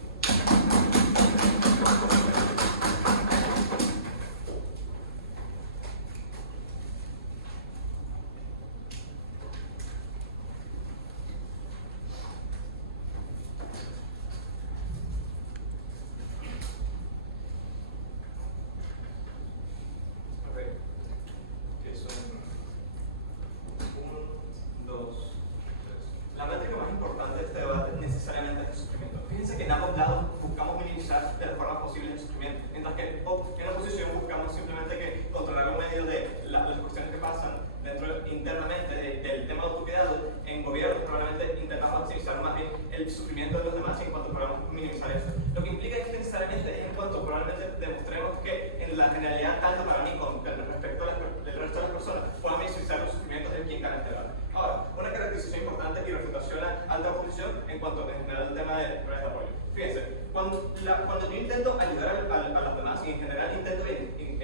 La métrica más importante de este debate necesariamente es el sufrimiento. Fíjense que en ambos lados buscamos minimizar de la forma posible el sufrimiento, mientras que en la oposición buscamos simplemente que controlar los medios de las cuestiones que pasan internamente del tema de autocuidado. En gobierno probablemente intentamos maximizar más bien el sufrimiento de los demás en cuanto podamos minimizar eso. Lo que implica es que necesariamente en cuanto probablemente demostremos que en la generalidad, tanto para mí como respecto al resto de las personas, podamos minimizar los sufrimientos de quien gana este debate. Ahora, una caracterización importante y refutación a alta oposición en cuanto en general al tema de redes de apoyo. Fíjense, cuando yo intento ayudar a los demás y en general intento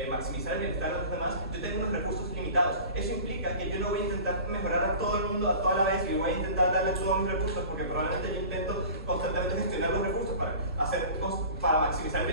maximizar el bienestar de los demás, yo tengo unos recursos limitados. Eso implica que yo no voy a intentar mejorar a todo el mundo a toda la vez y voy a intentar darle todos mis recursos porque probablemente yo intento constantemente gestionar los recursos para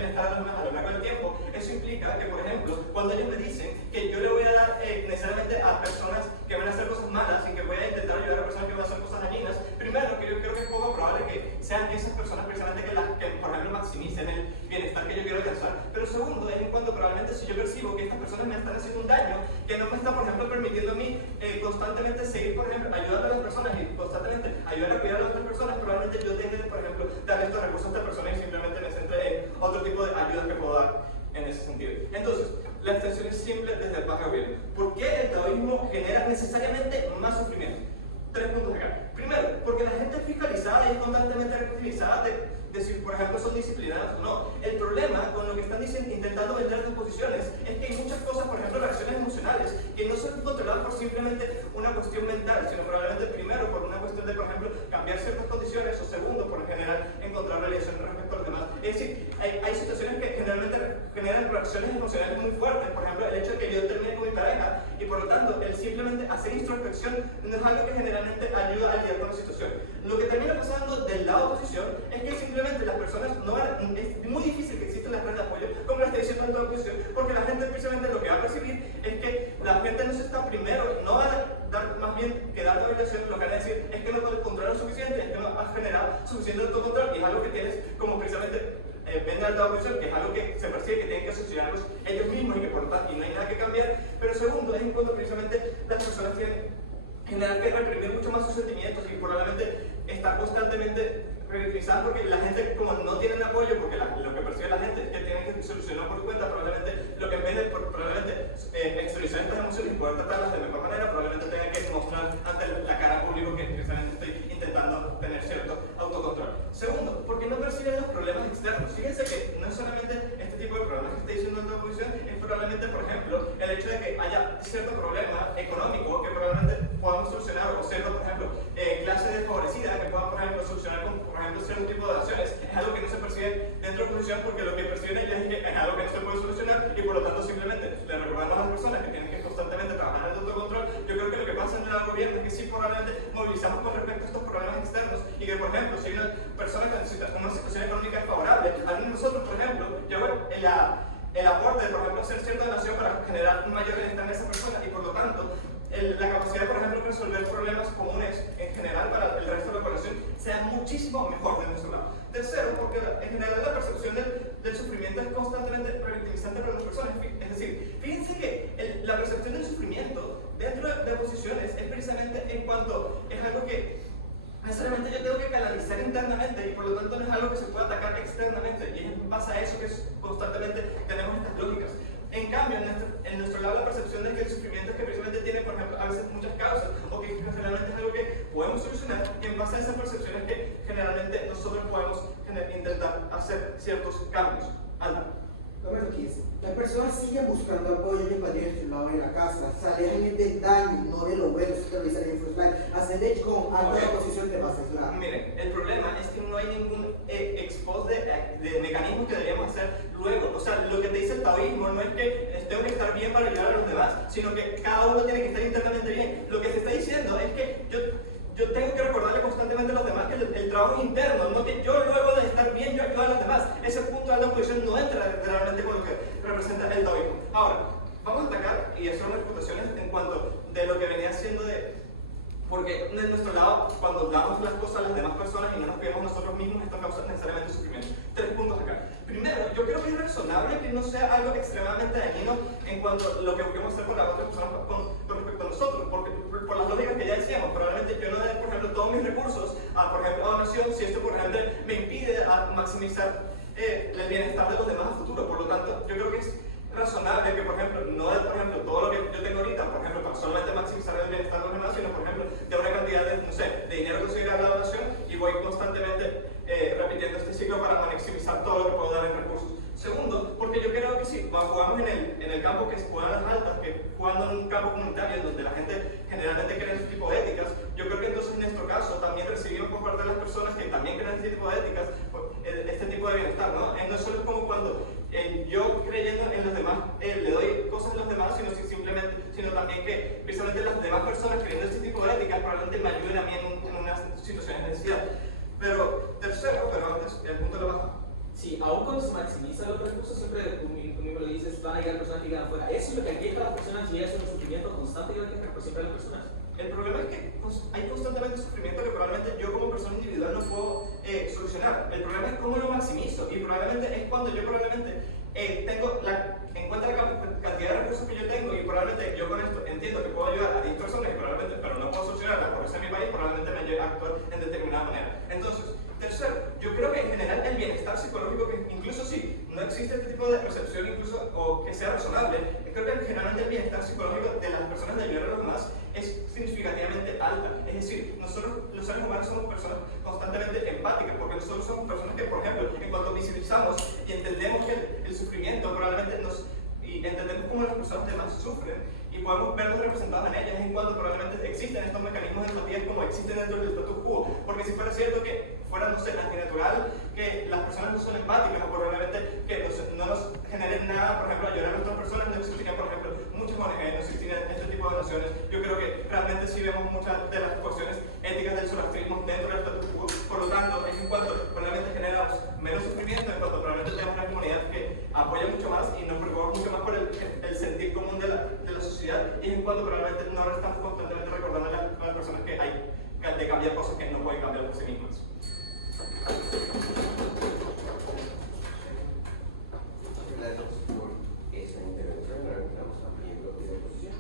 bienestar de los demás a lo largo del tiempo, eso implica que, por ejemplo, cuando ellos me dicen que yo le voy a dar necesariamente a personas que van a hacer cosas malas y que voy a intentar ayudar a personas que van a hacer cosas dañinas, primero, que yo creo que es poco probable que sean esas personas precisamente que por ejemplo, maximicen el bienestar que yo quiero alcanzar. Pero segundo, es en cuanto probablemente si yo percibo que estas personas me están haciendo un daño, que no me está, por ejemplo, permitiendo a mí constantemente seguir, por ejemplo, ayudando a las personas y constantemente ayudar a cuidar a otras personas, probablemente yo deje de, por ejemplo, dar estos recursos a esta persona y simplemente me centre en otro tipo de ayuda que puedo dar en ese sentido. Entonces, la extensión es simple desde el bajo gobierno. ¿Por qué el taoísmo genera necesariamente más sufrimiento? 3 puntos acá. Primero, porque la gente es fiscalizada y es constantemente responsabilizada de si, por ejemplo, son disciplinadas o no. El problema con lo que están intentando vender sus posiciones es que hay muchas cosas, por ejemplo, reacciones emocionales, que no son controladas por simplemente una cuestión mental, sino probablemente primero por una cuestión de, por ejemplo, cambiar ciertas condiciones, o segundo, por en general, encontrar realización respecto a los demás. Es decir, hay situaciones que generalmente generan reacciones emocionales muy fuertes. Por ejemplo, el hecho de que yo termine con mi pareja y por lo tanto el simplemente hacer introspección no es algo que generalmente ayuda a lidiar con la situación. Lo que termina pasando del lado oposición es que simplemente las personas no van, es muy difícil que exista la red de apoyo, como lo está diciendo en la oposición, porque la gente precisamente lo que va a percibir es que la gente no se está primero, no va a dar más bien que dar relación, lo que van a decir es que no controla lo suficiente, es que no has generado suficiente autocontrol, y es algo que tienes como precisamente vende alta oposición, que es algo que se percibe que tienen que asociarlos ellos mismos y que por lo tanto no hay nada que cambiar. Pero segundo, es en cuanto precisamente las personas tienen generar que reprimir mucho más sus sentimientos y probablemente estar constantemente revictimizadas porque la gente como no tienen apoyo, porque lo que percibe la gente es que tienen que solucionar por su cuenta, probablemente lo que en vez de probablemente exteriorizar estas emociones y poder tratarlas de mejor manera, probablemente tengan que mostrar ante la cara al público que precisamente estoy intentando tener cierto autocontrol. Segundo, porque no perciben los problemas externos. Fíjense que no es solamente este tipo de problemas que está diciendo en la oposición, es probablemente, por ejemplo, el hecho de que haya cierto problema económico que probablemente podamos solucionar, o cierto, por ejemplo, clase desfavorecida que puedan, por ejemplo, solucionar con, por ejemplo, cierto tipo de acciones. Es algo que no se percibe dentro de la oposición porque lo que perciben ellas es que es algo que no se puede solucionar y por lo tanto simplemente le recordamos a las personas que tienen que constantemente trabajar en el autocontrol. Yo creo que lo que pasa en el gobierno es que sí probablemente movilizamos con respecto a estos problemas externos y que, por ejemplo, si hay una persona que necesita una situación económica favorable, a nosotros, por ejemplo, yo veo el aporte de, por ejemplo, hacer cierta donación para generar un mayor bienestar en esa persona y por lo tanto la capacidad, por ejemplo, de resolver problemas comunes en general para el resto de la población sea muchísimo mejor de nuestro lado. Tercero, porque en general la percepción del sufrimiento es constantemente revictimizante para las personas. Es decir, fíjense que la percepción del sufrimiento dentro de oposiciones es precisamente en cuanto es algo que necesariamente yo tengo que canalizar internamente y por lo tanto no es algo que se pueda atacar externamente, y es en base a eso que constantemente tenemos estas lógicas. En cambio, en nuestro lado la percepción de que el sufrimiento es que precisamente tiene, por ejemplo, a veces muchas causas, o que generalmente es algo que podemos solucionar, y en base a esas percepciones que generalmente nosotros podemos intentar hacer ciertos cambios. Alba. Lo bueno que es, las personas siguen buscando apoyo y empatía en el lado de la casa, se alejan del daño, no de lo bueno, eso te lo dice la influencia, hacen de con alta oposición te vas a ayudar. Miren, el problema es que no hay ningún expos de mecanismos que deberíamos hacer luego. O sea, lo que te dice el taoísmo no es que tengo que estar bien para ayudar a los demás, sino que cada uno tiene que estar internamente bien. Lo que se está diciendo es que yo tengo que recordarle constantemente a los demás que el trabajo es interno, no que yo luego de estar bien yo ayudo a los demás. Ese punto de la oposición no entra realmente con lo que representa el taoísmo. Ahora, vamos a atacar y hacer unas reputaciones en cuanto de lo que venía siendo porque de nuestro lado, cuando damos las cosas a las demás personas y no nos queremos nosotros mismos, esto causa necesariamente sufrimiento. 3 puntos acá. Primero, yo creo que es razonable que no sea algo extremadamente dañino en cuanto a lo que busquemos hacer por las otras personas con respecto a nosotros, porque por las lógicas que ya decíamos, probablemente yo no dé, por ejemplo, todos mis recursos a, por ejemplo, a donación, si esto, por ejemplo, me impide a maximizar el bienestar de los demás a futuro. Por lo tanto, yo creo que es razonable que, por ejemplo, no de, por ejemplo, todo lo que yo tengo ahorita, por ejemplo, para solamente maximizar el bienestar de los demás, sino, por ejemplo, de una cantidad de, no sé, de dinero que se a la donación y voy constantemente repitiendo este ciclo para maximizar todo lo que puedo dar en recursos. Segundo, porque yo creo que sí, cuando jugamos en el campo que se juegan las altas, que jugando en un campo comunitario donde la gente generalmente cree en ese tipo de éticas, yo creo que entonces en nuestro caso también recibimos por parte de las personas que también creen en este tipo de éticas, este tipo de bienestar, ¿no? No solo es como cuando yo creyendo en los demás le doy cosas a los demás, sino también que precisamente las demás personas creyendo en este tipo de éticas probablemente me ayuden a mí en una situación de necesidad. Pero tercero, pero antes, el punto de la baja. Sí, aún cuando se maximiza el eso siempre tú mismo le dices, van a llegar personas que llegan afuera. Eso es lo que aqueja a las personas y eso es un sufrimiento constante y lo que aqueja siempre a las personas. El problema es que hay constantemente sufrimiento que probablemente yo como persona individual no puedo solucionar. El problema es cómo lo maximizo y probablemente es cuando yo probablemente encuentro la cantidad de recursos que yo tengo y probablemente yo con esto entiendo que puedo ayudar a 10 personas y probablemente, pero no puedo solucionarla porque ese es mi país, probablemente me lleve a actuar en determinada manera. Entonces, tercero, yo creo que en general el bienestar psicológico, que incluso si no existe este tipo de percepción incluso o que sea razonable, creo que generalmente el bienestar psicológico de las personas de ayudar a los demás es significativamente alta. Es decir, nosotros los seres humanos somos personas constantemente empáticas, porque nosotros somos personas que, por ejemplo, en cuanto visibilizamos y entendemos el sufrimiento, probablemente y entendemos cómo las personas demás sufren y podemos verlos representados en ellas, en cuanto probablemente existen estos mecanismos de empatía como existen dentro del status quo. Porque si fuera cierto que fuera, no sé, antinatural que las personas no son empáticas o probablemente que no nos generen nada, por ejemplo, ayudar a otras personas, no existirían, por ejemplo, muchas ONG, no existirían este tipo de naciones. Yo creo que realmente sí vemos muchas de las cuestiones éticas del zoroastrismo dentro del status quo. Por lo tanto, es en cuanto probablemente generamos menos sufrimiento, en cuanto probablemente tenemos una comunidad que apoya mucho más y nos preocupa mucho más por el sentir común de la sociedad, y en cuanto probablemente no estamos constantemente recordando a las personas que hay de cambiar cosas que no pueden cambiar por sí mismas. Gracias por esa intervención. Ahora entramos a mi bloque de oposición.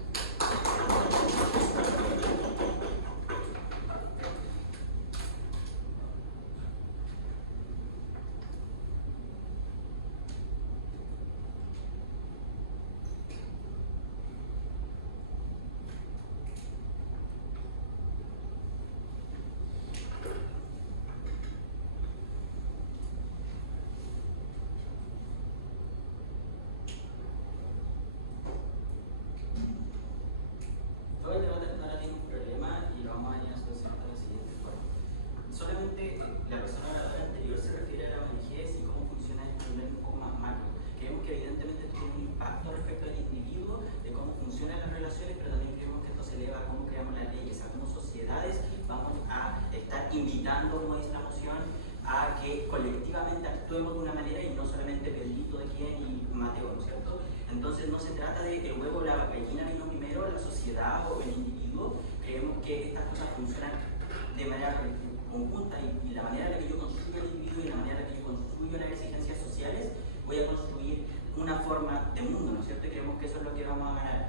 Todo el debate ahora tiene un problema y lo vamos a ir a solucionar de la siguiente forma. Solamente la persona oradora anterior se refiere a la ONGs y cómo funciona este nivel un poco más macro. Creemos que evidentemente esto tiene un impacto respecto al individuo, de cómo funcionan las relaciones, pero también creemos que esto se eleva a cómo creamos las leyes, a cómo sociedades vamos a estar invitando, como dice la moción, a que colectivamente actuemos de una manera y no solamente Pedrito de quién y Mateo, ¿no es cierto? Entonces no se trata de que el huevo o la gallina vino primero, la sociedad o el individuo. Creemos que estas cosas funcionan de manera conjunta y la manera en la que yo construyo el individuo y la manera en la que yo construyo las exigencias sociales, voy a construir una forma de mundo, ¿no es cierto? Y creemos que eso es lo que vamos a ganar.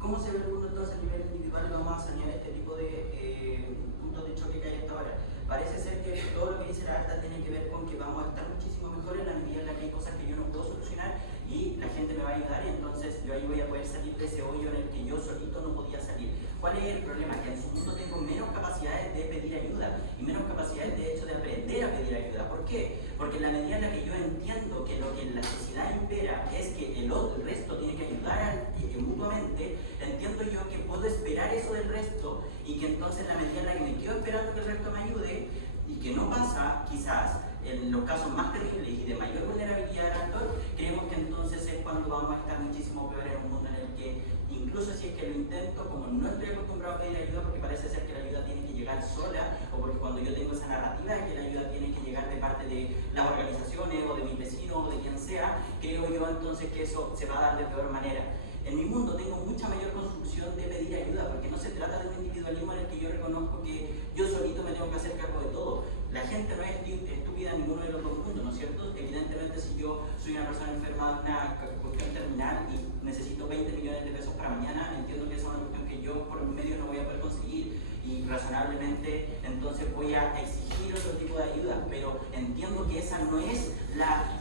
¿Cómo se ve el mundo entonces a nivel individual? Vamos a sanear este tipo de puntos de choque que hay hasta ahora. Parece ser que todo lo que dice la ARTA tiene que ver con que vamos a estar muchísimo mejor en la medida en la que hay cosas que yo no puedo solucionar y la gente me va a ayudar y entonces yo ahí voy a poder salir de ese hoyo en el que yo solito no podía salir. ¿Cuál es el problema? Que en su mundo tengo menos capacidades de pedir ayuda y menos capacidades de hecho de aprender a pedir ayuda. ¿Por qué? Porque en la medida en la que yo entiendo que lo que en la sociedad impera es que el resto tiene que ayudar mutuamente, entiendo yo que puedo esperar eso del resto y que entonces en la medida en la que me quedo esperando que el resto me ayude y que no pasa quizás en los casos más terribles y de mayor vulnerabilidad del actor, creemos que entonces es cuando vamos a estar muchísimo peor en un mundo en el que incluso si es que lo intento, como no estoy acostumbrado a pedir ayuda porque parece ser que la ayuda tiene que llegar sola o porque cuando yo tengo esa narrativa de que la ayuda tiene que llegar de parte de las organizaciones o de mis vecinos o de quien sea, creo yo entonces que eso se va a dar de peor manera. En mi mundo tengo mucha mayor construcción de pedir ayuda porque no se trata de un individualismo en el que yo reconozco que yo solito me tengo que hacer cargo de todo. La gente no es estúpida en ninguno de los dos mundos, ¿no es cierto? Evidentemente si yo soy una persona enferma de una cuestión terminal y necesito 20 millones de pesos para mañana, entiendo que esa es una cuestión que yo por medio no voy a poder conseguir y razonablemente entonces voy a exigir otro tipo de ayuda, pero entiendo que esa no es la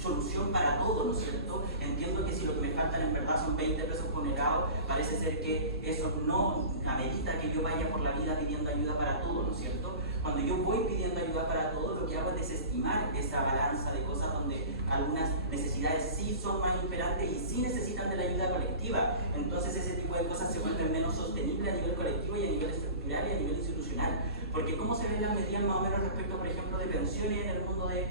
solución para todo, ¿no es cierto? Entiendo que si lo que me faltan en verdad son 20 pesos ponderados, parece ser que eso no amerita que yo vaya por la vida pidiendo ayuda para todo, ¿no es cierto? Cuando yo voy pidiendo ayuda para todo, lo que hago es desestimar esa balanza de cosas donde algunas necesidades sí son más imperantes y sí necesitan de la ayuda colectiva. Entonces ese tipo de cosas se vuelven menos sostenibles a nivel colectivo y a nivel estructural y a nivel institucional. Porque ¿cómo se ven las medidas más o menos respecto, por ejemplo, de pensiones en el mundo de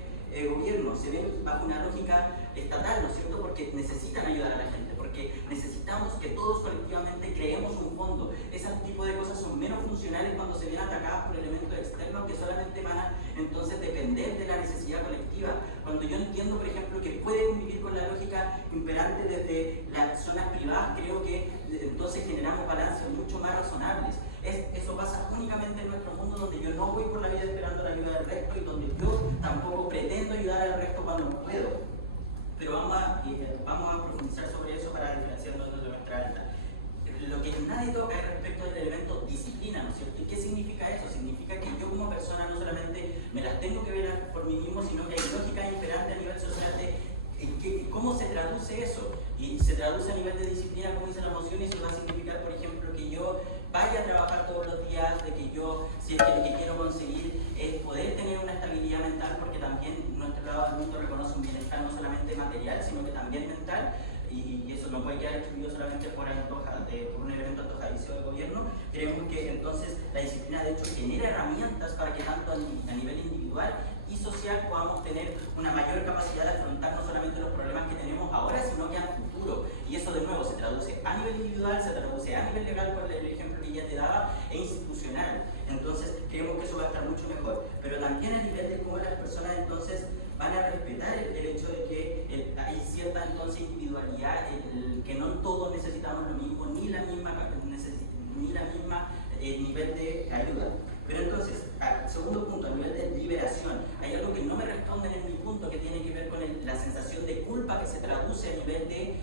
gobierno? Se ven bajo una lógica estatal, ¿no es cierto? Porque necesitan ayudar a la gente, porque necesitamos que todos colectivamente creemos un fondo. Ese tipo de cosas son menos funcionales cuando se ven atacadas por elementos externos que solamente van a entonces depender de la necesidad colectiva. Cuando yo entiendo, por ejemplo, que puede lógica imperante desde las zonas privadas, creo que entonces generamos balances mucho más razonables. Eso pasa únicamente en nuestro mundo, donde yo no voy por la vida esperando la ayuda del resto y donde yo tampoco pretendo ayudar al resto cuando no puedo. Pero vamos a profundizar sobre eso para diferenciarnos de nuestra alta. Lo que nadie toca es respecto del elemento disciplina, ¿no es cierto? ¿Y qué significa eso? Significa que yo como persona no solamente me las tengo que ver por mí mismo, sino que hay lógica imperante a nivel social de cómo se traduce eso. Y se traduce a nivel de disciplina, como dice la moción, y eso va a significar, por ejemplo, que yo vaya a trabajar todos los días, de que yo, si es que lo que quiero conseguir es poder tener una estabilidad mental, porque también nuestro lado del mundo reconoce un bienestar no solamente material, sino que también mental, y eso no puede quedar excluido solamente por un elemento antojadizo del gobierno. Creemos que entonces la disciplina de hecho genera herramientas para que tanto a nivel individual y social podamos tener una mayor capacidad de afrontar no solamente los problemas que tenemos ahora, sino que a futuro. Y eso de nuevo se traduce a nivel individual, se traduce a nivel legal, por el ejemplo que ya te daba, e institucional. Entonces creemos que eso va a estar mucho mejor, pero también a nivel de cómo las personas entonces van a respetar el hecho de que hay cierta entonces individualidad, que no todos necesitamos lo mismo, ni la misma nivel de ayuda. Pero entonces, segundo punto, a nivel de liberación, hay algo que no me responden en mi punto que tiene que ver con la sensación de culpa que se traduce a nivel de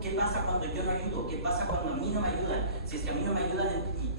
qué pasa cuando yo no ayudo, qué pasa cuando a mí no me ayudan. Si es que a mí no me ayudan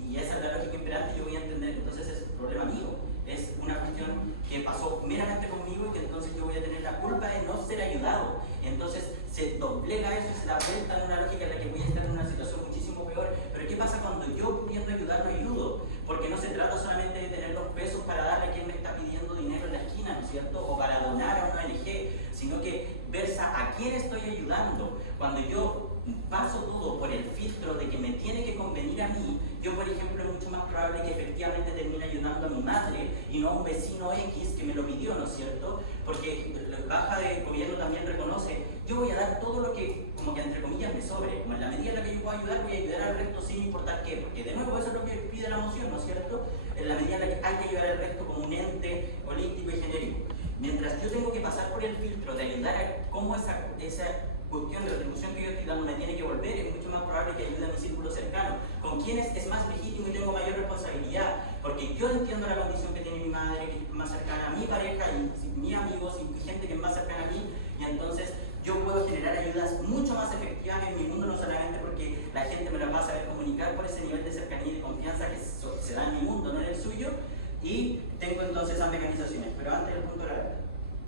y esa es la lógica imperante, yo voy a entender que entonces es un problema mío, es una cuestión que pasó meramente conmigo y que entonces yo voy a tener la culpa de no ser ayudado. Entonces se doblega eso y se da vuelta en una lógica en la que voy a estar en una situación muchísimo peor. Pero ¿qué pasa cuando yo pudiendo ayudar no ayudo? Porque no se trata solamente de tener los pesos para darle a quien me está pidiendo dinero en la esquina, ¿no es cierto? O para donar a una ONG, sino que versa a quién estoy ayudando. Cuando yo paso todo por el filtro de que me tiene que convenir a mí, yo por ejemplo es mucho más probable que efectivamente termine ayudando a mi madre y no a un vecino X que me lo pidió, ¿no es cierto? Porque la baja de gobierno también reconoce, yo voy a dar todo lo que, como que entre comillas, me sobre, como en la medida en la que yo pueda ayudar, voy a ayudar al resto sin importar qué, porque de nuevo eso es lo que pide la moción, ¿no es cierto? En la medida en la que hay que ayudar al resto como un ente holístico y genérico. Mientras yo tengo que pasar por el filtro de ayudar a cómo esa cuestión de retribución que yo estoy dando me tiene que volver, es mucho más probable que ayude a mi círculo cercano. Con quienes es más legítimo y tengo mayor responsabilidad, porque yo entiendo la condición que tiene mi madre, que es más cercana a mi pareja y mis amigos y gente que es más cercana a mí, y entonces yo puedo generar ayudas mucho más efectivas en mi mundo, no solamente porque la gente me las va a saber comunicar por ese nivel de cercanía y de confianza que se da en mi mundo, no en el suyo, y tengo entonces esas mecanizaciones. Pero antes del punto de la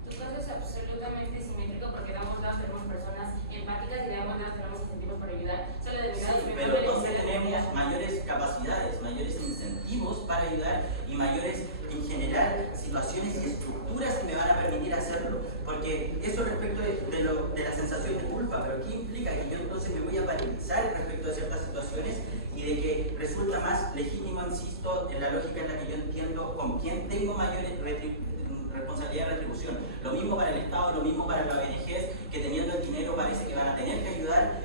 Tu caso es absolutamente simétrico porque de ambos lados tenemos personas empáticas y de ambos lados tenemos incentivos para ayudar. Solo de verdad, sí, pero entonces tenemos mayores capacidades, mayores incentivos para ayudar y mayores, en general, situaciones y estructuras que me van a permitir hacerlo. Porque eso respecto de la sensación de culpa, pero ¿qué implica? Que yo entonces me voy a paralizar respecto de ciertas situaciones y de que resulta más legítimo, insisto, en la lógica en la que yo entiendo con quién tengo mayores responsabilidad de retribución. Lo mismo para el Estado, lo mismo para las ONGs, que teniendo el dinero parece que van a tener que ayudar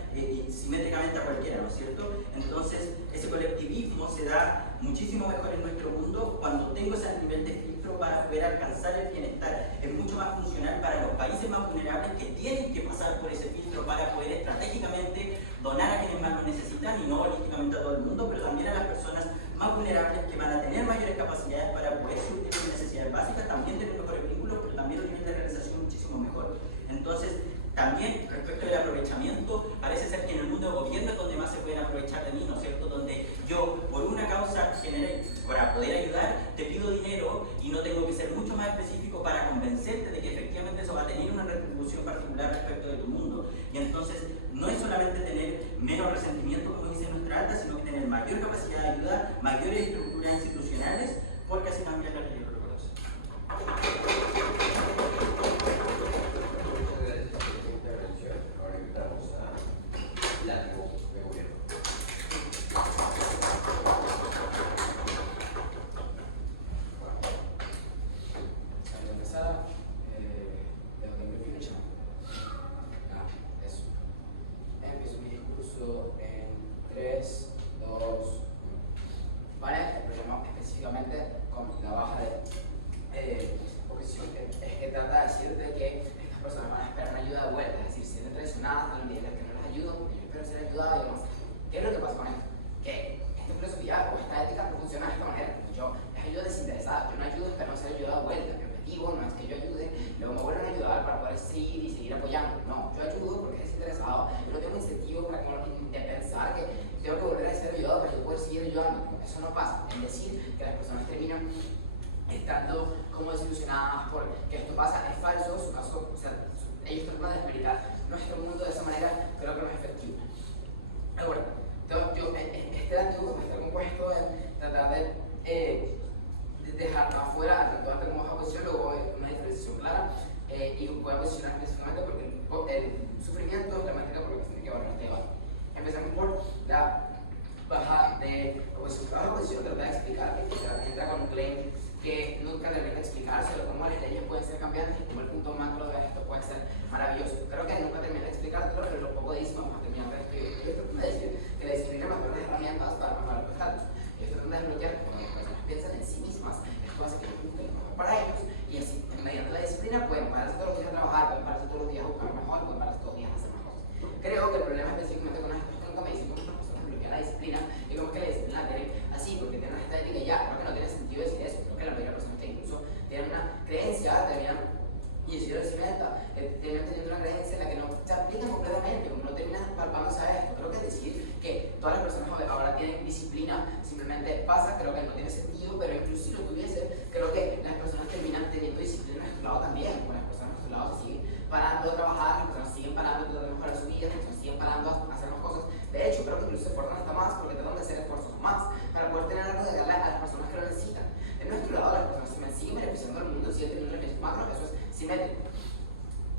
simétricamente a cualquiera, ¿no es cierto? Entonces, ese colectivismo se da muchísimo mejor en nuestro mundo cuando tengo ese nivel de filtro para poder alcanzar el bienestar. Es mucho más funcional para los países más vulnerables que tienen que pasar por ese filtro para poder estratégicamente donar a quienes más lo necesitan y no holísticamente a todo el mundo, pero también a las personas más vulnerables que van a tener mayores capacidades para poder suplir sus necesidades básicas, también tener mejores vínculos, pero también un nivel de realización muchísimo mejor. Entonces, también respecto del aprovechamiento, parece ser que en el mundo del gobierno es donde más se pueden aprovechar de mí, ¿no es cierto? Donde yo, por una causa general, para poder ayudar, te pido dinero y no tengo que ser mucho más específico para convencerte de que efectivamente eso va a tener una retribución particular respecto de tu mundo. Y entonces, no es solamente tener menos resentimiento, como dice nuestra alta, sino que tener mayor capacidad de ayuda, mayores estructuras institucionales, porque así cambia la ley de recursos. Ahora invitamos a Látigo de Gobierno. Para empezar, de donde me ficha. Eso. Empiezo mi discurso en 3, 2, 1. ¿Vale? El problema específicamente con la baja de. Ok. no, yo ayudo porque es interesado, yo no tengo un incentivo para de pensar que tengo que volver a ser ayudado para yo poder seguir ayudando. Eso no pasa. Es decir, que las personas terminan estando como desilusionadas por que esto pasa, es falso, su caso, o sea, ellos tratan de explicar nuestro mundo de esa manera, creo que no es efectivo. Ahora, este acto está compuesto en tratar de dejar afuera tanto arte como baja posición, luego una diferenciación clara y voy a posicionar específicamente porque el sufrimiento es la métrica por la que se tiene que evaluar este debate. Empezamos por la baja de oposición. La baja posición trata de explicar que entra con un claim que nunca termina de explicar sobre cómo las leyes pueden ser cambiantes y cómo el punto macro de esto puede ser maravilloso. Creo que nunca termina de explicártelo, pero lo poco dice vamos a terminar de escribir. Ellos tratan de decir que la disciplina es las herramientas para mejorar los estatus. Ellos tratan de desbloquear que cuando las personas piensan en sí mismas, esto hace que les guste lo mejor para ellos y así, mediante la disciplina, pueden pararse todos los días a trabajar, pueden pararse todos los días a buscar mejor, pueden pararse todos los días a hacer más cosas. Creo que el problema específicamente con esto es que nunca me dicen cómo las personas bloquean la disciplina y cómo es que la disciplina la tienen así, porque tienen una estética y ya. Creo que no tiene sentido decir eso. Creo que la mayoría de las personas que incluso tienen una creencia, terminan, y si lo cimenta, terminan teniendo una creencia en la que no se aplica completamente, como no terminan palpándose a esto. Creo que decir que todas las personas ahora tienen disciplina simplemente pasa, creo que no tiene sentido, pero incluso si lo tuviese, creo que las personas terminan teniendo disciplina a nuestro lado también, porque las personas a nuestro lado se siguen parando a trabajar, las personas siguen parando a tratar de mejorar su vida, las personas siguen parando a hacer más cosas. De hecho, creo que incluso se esfuerzan hasta más porque tratan de hacer esfuerzos más para poder tener algo de darle a las personas que lo necesitan. De nuestro lado, las personas siguen beneficiando al mundo, siguen teniendo beneficios macro, eso es simétrico.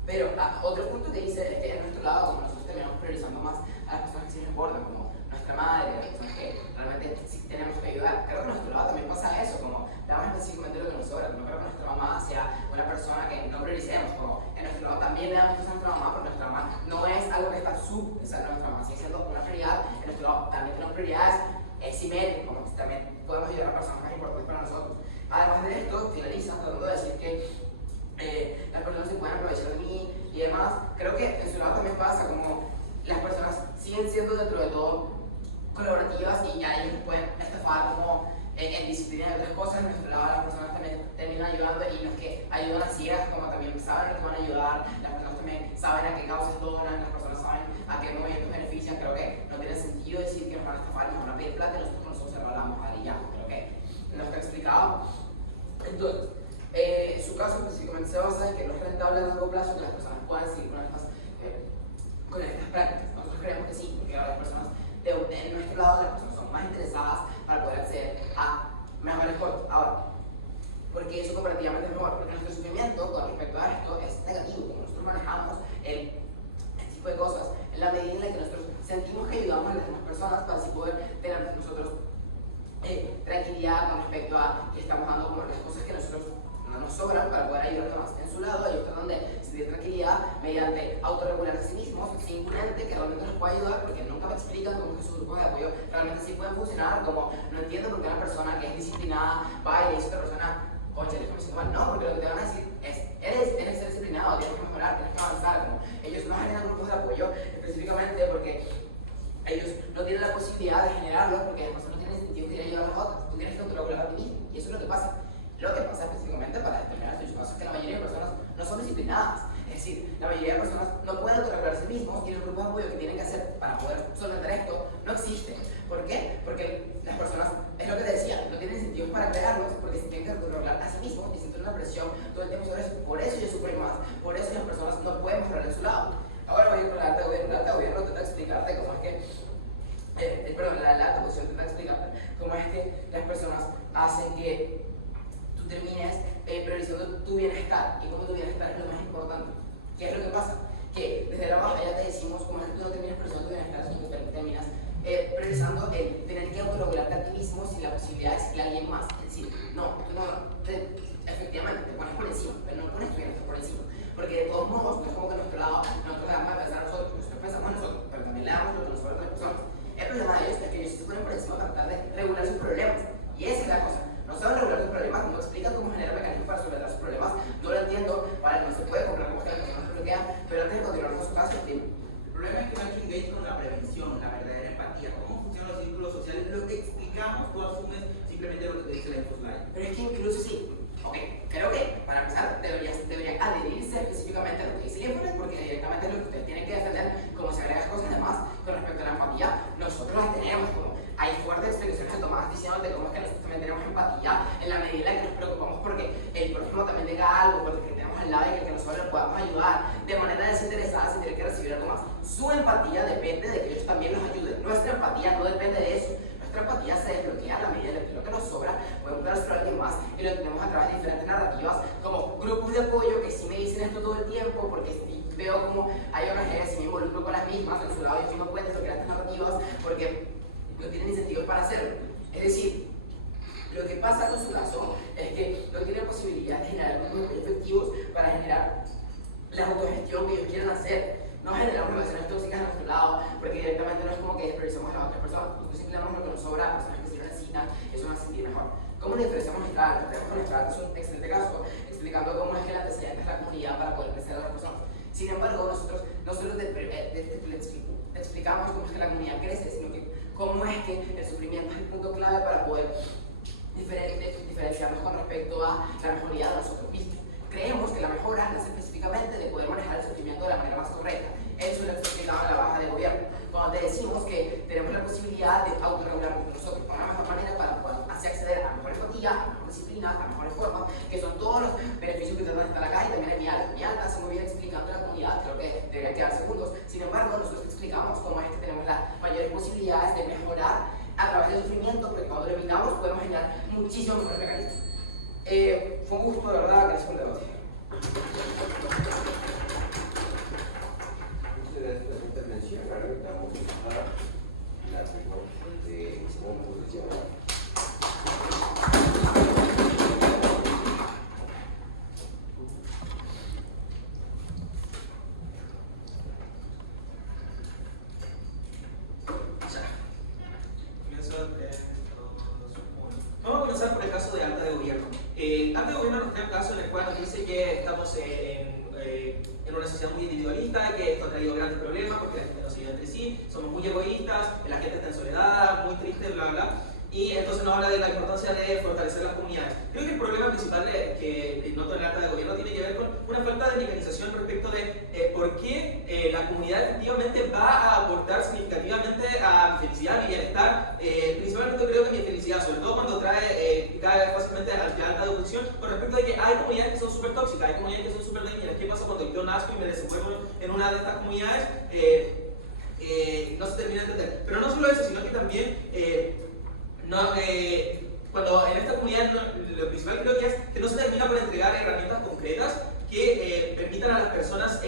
Pero otro punto que dice es que en nuestro lado, como nosotros terminamos priorizando más a las personas que sí nos importan, como nuestra madre, las personas que realmente sí tenemos que ayudar. Creo que en nuestro lado también pasa eso, como damos específicamente lo que nos sobra. No creo que nuestra mamá sea una persona que no prioricemos, como en nuestro lado también le damos cosas a nuestra mamá, porque nuestra mamá no es algo que está nuestra mamá sigue siendo una prioridad. En nuestro lado también tenemos prioridades simétricas, como también podemos ayudar a personas más importantes para nosotros. Además de esto, finaliza tratando de decir que las personas se pueden aprovechar de mí y demás. Creo que en su lado también pasa como las personas siguen siendo dentro de todo colaborativas y ya ellos pueden estafar como en disciplina y otras cosas. En nuestro lado las personas también terminan ayudando y los que ayudan a ciegas como también saben a lo que van a ayudar, las personas también saben a qué causas donan, las personas saben a qué movimientos benefician. Creo que no tiene sentido decir que nos van a estafar y nos van a pedir plata y nosotros se lo vamos a dar y ya. Creo que no está explicado. Entonces, su caso específicamente se basa en que no es rentable a largo plazo que las personas puedan seguir con estas prácticas. Nosotros creemos que sí, porque ahora las personas en nuestro lado las personas son más interesadas para poder acceder a mejores cosas. Ahora, ¿por qué eso comparativamente es mejor? Porque nuestro sufrimiento con respecto a esto es negativo, como nosotros manejamos este tipo de cosas en la medida en la que nosotros sentimos que ayudamos a las demás personas para así poder tener nosotros tranquilidad con respecto a que estamos dando como las cosas que nosotros no nos sobran para poder ayudar a los demás. En su lado, ellos tratan de sentir tranquilidad mediante autorregular a sí mismos, sin un ente que realmente nos pueda ayudar, porque nunca me explican cómo es que sus grupos de apoyo realmente sí pueden funcionar, como no entiendo por qué una persona que es disciplinada va y le dice a otra persona, oye, déjame decir mal, no, porque lo que te van a decir es, tienes que ser disciplinado, tienes que mejorar, tienes que avanzar, como ellos no generan grupos de apoyo específicamente porque ellos no tienen la posibilidad de generarlo, porque las personas no tienen sentido que ir a ayudar a las otras, tú tienes que autorregular a ti mismo, y eso es lo que pasa. Lo que pasa específicamente para determinar estos casos es que la mayoría de personas no son disciplinadas. Es decir, la mayoría de personas no pueden autorregular a sí mismos y los grupos de apoyo que tienen que hacer para poder solventar esto no existen. ¿Por qué? Porque las personas, es lo que te decía, no tienen incentivos para crearlos porque se tienen que autorregular a sí mismos y sienten una presión todo el tiempo sobre eso. Por eso ellos sufren más, por eso las personas no pueden mejorar en su lado. Ahora voy a ir con la alta gobierno. La alta gobierno intenta explicarte cómo es que, la alta posición intenta explicarte cómo es que las personas hacen que tú termines priorizando tu bienestar y como tu bienestar es lo más importante. ¿Qué es lo que pasa? Que desde la baja ya te decimos cómo es que tú no terminas priorizando tu bienestar, sino que terminas priorizando el tener que autorregularte a ti mismo sin la posibilidad de decirle a alguien más. Es decir, no, tú no, efectivamente te pones por encima, pero no pones tu bienestar por encima. Su empatía depende de que ellos también los ayuden. Nuestra empatía no depende de eso. Nuestra empatía se desbloquea a la medida de que lo que nos sobra podemos dárselo a alguien más y lo entendemos a través de diferentes narrativas como grupos de apoyo que sí me dicen esto todo el tiempo porque sí veo como hay ONGs y me involucro con las mismas, en su lado yo estoy no puedo desbloquear estas narrativas porque no tienen incentivos para hacerlo. Es decir, lo que pasa con su caso es que no tiene posibilidad de generar grupos efectivos para generar la autogestión que ellos quieren hacer. No generamos relaciones tóxicas a nuestro lado, porque directamente no es como que despreciamos a las otras personas, nosotros simplemente damos lo que nos sobra a personas que sí lo necesitan, eso nos hace sentir mejor. ¿Cómo diferenciamos nuestra arte? Tenemos con nuestra arte es un excelente caso, explicando cómo es que el antecedente es la comunidad para poder crecer a las personas. Sin embargo, nosotros no solo te explicamos cómo es que la comunidad crece, sino que cómo es que el sufrimiento es el punto clave para poder diferenciarnos con respecto a la mejoría de nosotros mismos. Creemos que la mejora nace específicamente de poder manejar el sufrimiento de la manera más correcta. Eso lo explicaba en la baja de gobierno. Cuando te decimos que tenemos la posibilidad de autorregularnos nosotros por una mejor manera para poder así acceder a mejor empatía, a mejor disciplina, a mejores formas, que son todos los beneficios que tratan de estar acá y también en mi alta. Mi alta hace muy bien explicando a la comunidad, creo que deberían quedar segundos. Sin embargo, nosotros te explicamos cómo es que tenemos las mayores posibilidades de mejorar a través del sufrimiento, porque cuando lo evitamos podemos generar muchísimo mejores mecanismos. Fue un gusto, de verdad, gracias por el debate. Muchas gracias por su intervención. Ahora vamos a la pregunta de composición. Vamos a comenzar por el caso de Alta de Gobierno. Alta de Gobierno nos trae un caso en el cual nos dice que estamos en una sociedad muy individualista, que esto ha traído grandes problemas porque la gente no se ayuda entre sí, somos muy egoístas, la gente está en soledad, muy triste, bla, bla. Y entonces nos habla de la importancia de fortalecer las comunidades. Creo que el problema principal que noto en el Alta de Gobierno tiene que ver con una falta de mecanización respecto de por qué la comunidad efectivamente va a aportar significativamente a mi felicidad, a mi bienestar. Principalmente creo que mi felicidad, sobre todo cuando cae fácilmente a la alta de oposición, con respecto de que hay comunidades que son súper tóxicas, hay comunidades que son súper dañinas. ¿Qué pasa cuando yo nazco y me desenvuelvo en una de estas comunidades? No se termina de entender. Pero no solo eso, sino que también cuando en esta comunidad lo principal creo que es que no se termina por entregar herramientas concretas que permitan a las personas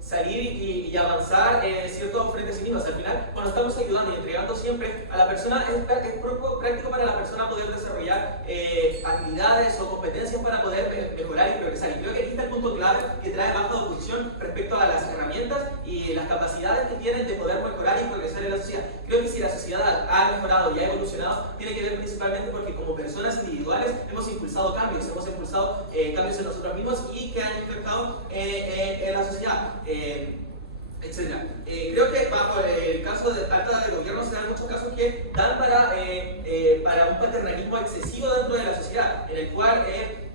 salir y avanzar cierto frente a sí mismas. Al final, cuando estamos ayudando y entregando siempre a la persona, es práctico para la persona poder desarrollar habilidades o competencias para poder mejorar y progresar. Y creo que aquí está el punto clave que trae Baja de Oposición respecto a las herramientas y las capacidades que tienen de poder mejorar y progresar en la sociedad. Creo que si la sociedad ha mejorado y ha evolucionado, tiene que ver principalmente porque como personas individuales hemos impulsado cambios en nosotros mismos y que han impactado en la sociedad. Etcétera. Creo que bajo el caso de Alta de Gobierno se dan muchos casos que dan para un paternalismo excesivo dentro de la sociedad, en el cual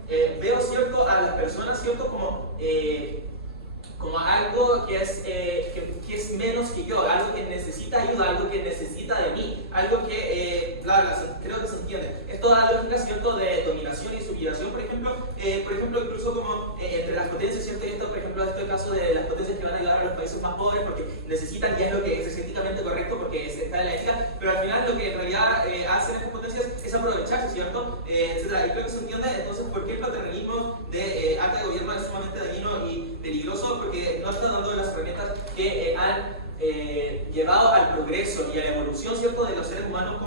veo cierto a las personas cierto como algo que es menos que yo, algo que necesita ayuda, algo que necesita de mí, algo que, creo que se entiende. Esto da lógica, ¿cierto?, de dominación y subjugación, por ejemplo, incluso como entre las potencias, ¿cierto? Y esto, por ejemplo, este caso de las potencias que van a ayudar a los países más pobres porque necesitan, y es lo que es éticamente correcto porque está en la ética, pero al final lo que en realidad hacen estas potencias es aprovecharse, ¿cierto? Etcétera. Y creo que se entiende, entonces, por qué el paternalismo de Alta de Gobierno es sumamente dañino y peligroso, porque no está dando las herramientas que han llevado al progreso y a la evolución, ¿cierto?, de los seres humanos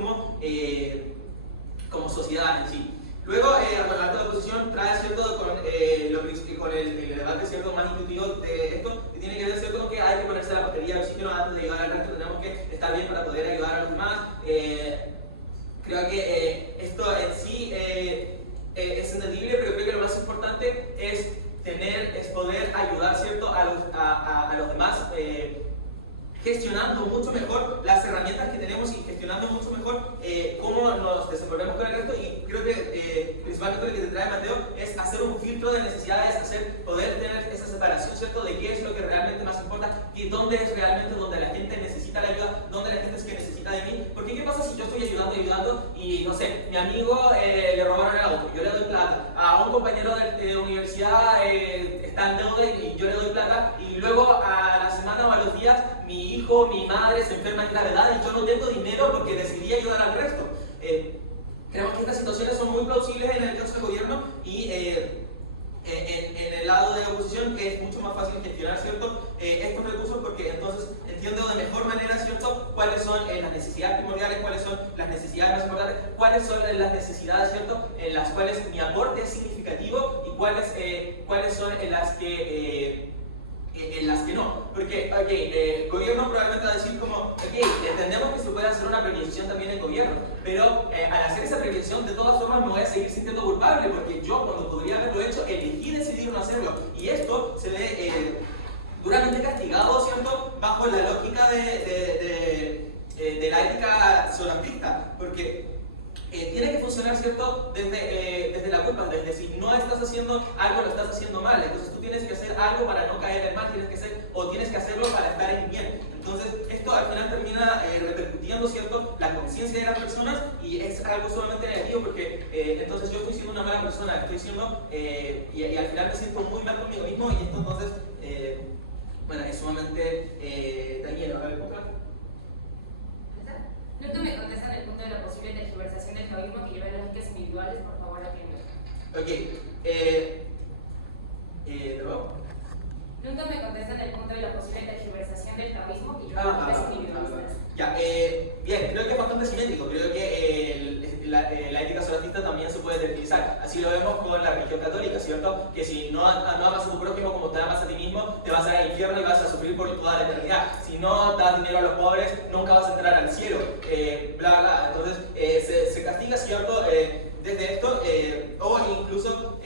como sociedad en sí. Luego, la alta oposición trae, ¿cierto?, con el debate, ¿cierto?, más intuitivo de esto, que tiene que ver, ¿cierto?, con que hay que ponerse la mascarilla de oxígeno antes de llegar al resto, tenemos que estar bien para poder ayudar a los demás. Creo que esto en sí es entendible, pero creo que lo más importante es poder ayudar, ¿cierto?, a los demás, gestionando mucho mejor las herramientas que tenemos y gestionando mucho mejor cómo nos desenvolvemos con el resto. Y creo que principalmente lo que te trae Mateo es hacer un filtro de necesidades, poder tener esa separación, ¿cierto?, de qué es lo que realmente más importa y dónde es realmente donde la gente necesita la ayuda, dónde la gente es que necesita de mí. Porque ¿qué pasa si yo estoy ayudando y, no sé, mi amigo le robaron el auto, yo le doy plata, a un compañero de universidad está en deuda y yo le doy plata, y luego a la semana o a los días días mi hijo, mi madre se enferma en gravedad y yo no tengo dinero porque decidí ayudar al resto. Creemos que estas situaciones son muy plausibles en el caso del gobierno y en el lado de la oposición es mucho más fácil gestionar, ¿cierto? Estos recursos porque entonces entiendo de mejor manera, ¿cierto? Cuáles son las necesidades primordiales, cuáles son las necesidades más importantes, cuáles son las necesidades, ¿cierto? En las cuales mi aporte es significativo y cuáles son en las que no. Porque, el gobierno probablemente va a decir como, entendemos que se puede hacer una premiación también en gobierno, pero al hacer esa premiación de todas formas me voy a seguir sintiendo culpable porque yo cuando podría haberlo hecho elegí decidir no hacerlo. Y esto se ve duramente castigado, ¿cierto? Bajo la lógica de la ética zoroastrista, porque tiene que funcionar, ¿cierto? Desde la culpa, desde si no estás haciendo algo, lo estás haciendo mal. Entonces tú tienes que hacer algo para no caer en mal, tienes que hacerlo para estar en bien. Entonces esto al final termina repercutiendo, ¿cierto? La conciencia de las personas y es algo sumamente negativo porque entonces yo estoy siendo una mala persona, estoy siendo, y al final me siento muy mal conmigo mismo y esto entonces, bueno, es sumamente dañino. A ver, Nunca me contestan el punto de la posible tergiversación del taoísmo que lleva a lógicas individuales, por favor, atiendan. ¿de nuevo? Nunca me contestan el punto de la posible tergiversación del taoísmo que lleva a lógicas individuales. Ya, bien, creo que es bastante simétrico, creo que la ética zoroastrista también se puede tergiversar. Así lo vemos con la religión católica, ¿cierto? Que si no amas a tu prójimo como te amas a ti mismo, te vas a ir al infierno y vas a sufrir por toda la eternidad. Si no das dinero a los pobres, nunca vas a entrar al cielo, bla, bla. Entonces, se castiga, ¿cierto? Desde esto, o incluso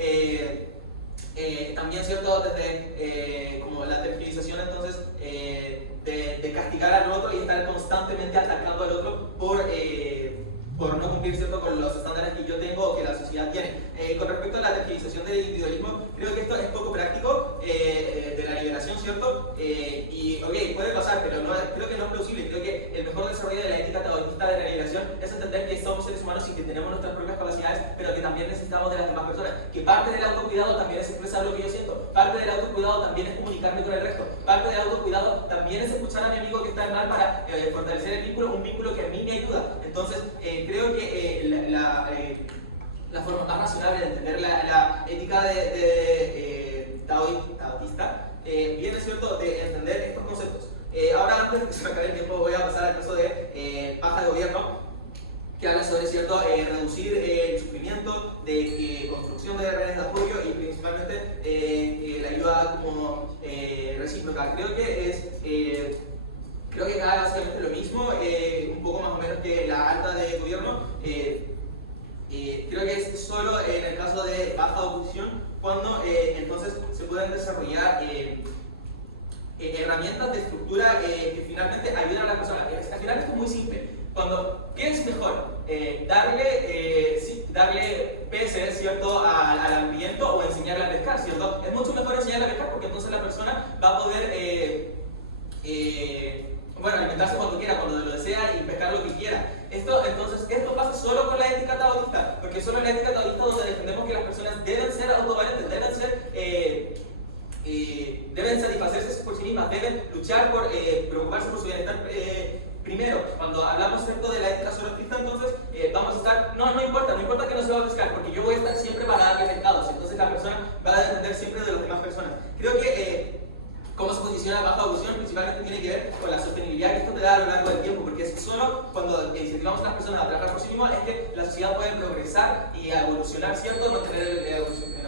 también, ¿cierto? Desde como la tergiversación, entonces, de castigar al otro y estar constantemente atacando al otro por no cumplir, ¿cierto? Con los estándares que yo tengo o que la sociedad tiene. Con respecto a la tergiversación del individualismo, creo que esto es poco práctico de la liberación, ¿cierto? Y, puede pasar, pero creo que no es plausible. Creo que el mejor desarrollo de la ética taoísta de la liberación es entender que somos seres humanos y que tenemos nuestras propias capacidades, pero que también necesitamos de las demás personas. Que parte del autocuidado también es expresar lo que yo siento. Parte del autocuidado también es comunicarme con el resto. Parte del autocuidado también es escuchar a mi amigo que está en mal para fortalecer el vínculo, un vínculo que a mí me ayuda. Entonces, creo que la forma más razonable de entender la ética taoísta viene, ¿cierto?, de entender estos conceptos. Ahora, antes de que se me acabe el tiempo, voy a pasar al caso de paja de gobierno, que habla sobre, ¿cierto?, reducir el sufrimiento, de construcción de redes de apoyo y principalmente la ayuda como recíproca. Creo que cae básicamente lo mismo, un poco más o menos que la alta de gobierno. Creo que es solo en el caso de baja oposición cuando entonces se pueden desarrollar herramientas de estructura que finalmente ayudan a la persona. Al final esto es muy simple. ¿Qué es mejor? Darle peces, ¿cierto?, al hambriento o enseñarle a pescar, ¿cierto? Es mucho mejor enseñarle a pescar porque entonces la persona va a poder alimentarse cuando quiera, cuando lo desea y pescar lo que quiera. Esto pasa solo con la ética taoísta, porque solo en la ética taoísta donde defendemos que las personas deben ser autovalentes, deben satisfacerse por sí mismas, deben luchar por preocuparse por su bienestar primero. Cuando hablamos, ¿cierto?, de la ética zoroastrista, entonces vamos a estar, no importa que no se va a pescar, porque yo voy a estar siempre para darle pescados, entonces la persona va a depender siempre de las demás personas. Creo que cómo se posiciona baja oposición principalmente tiene que ver con la sostenibilidad que esto te da a lo largo del tiempo, porque es solo cuando incentivamos a las personas a trabajar por sí mismas es que la sociedad puede progresar y evolucionar, ¿cierto?, mantener la evolución.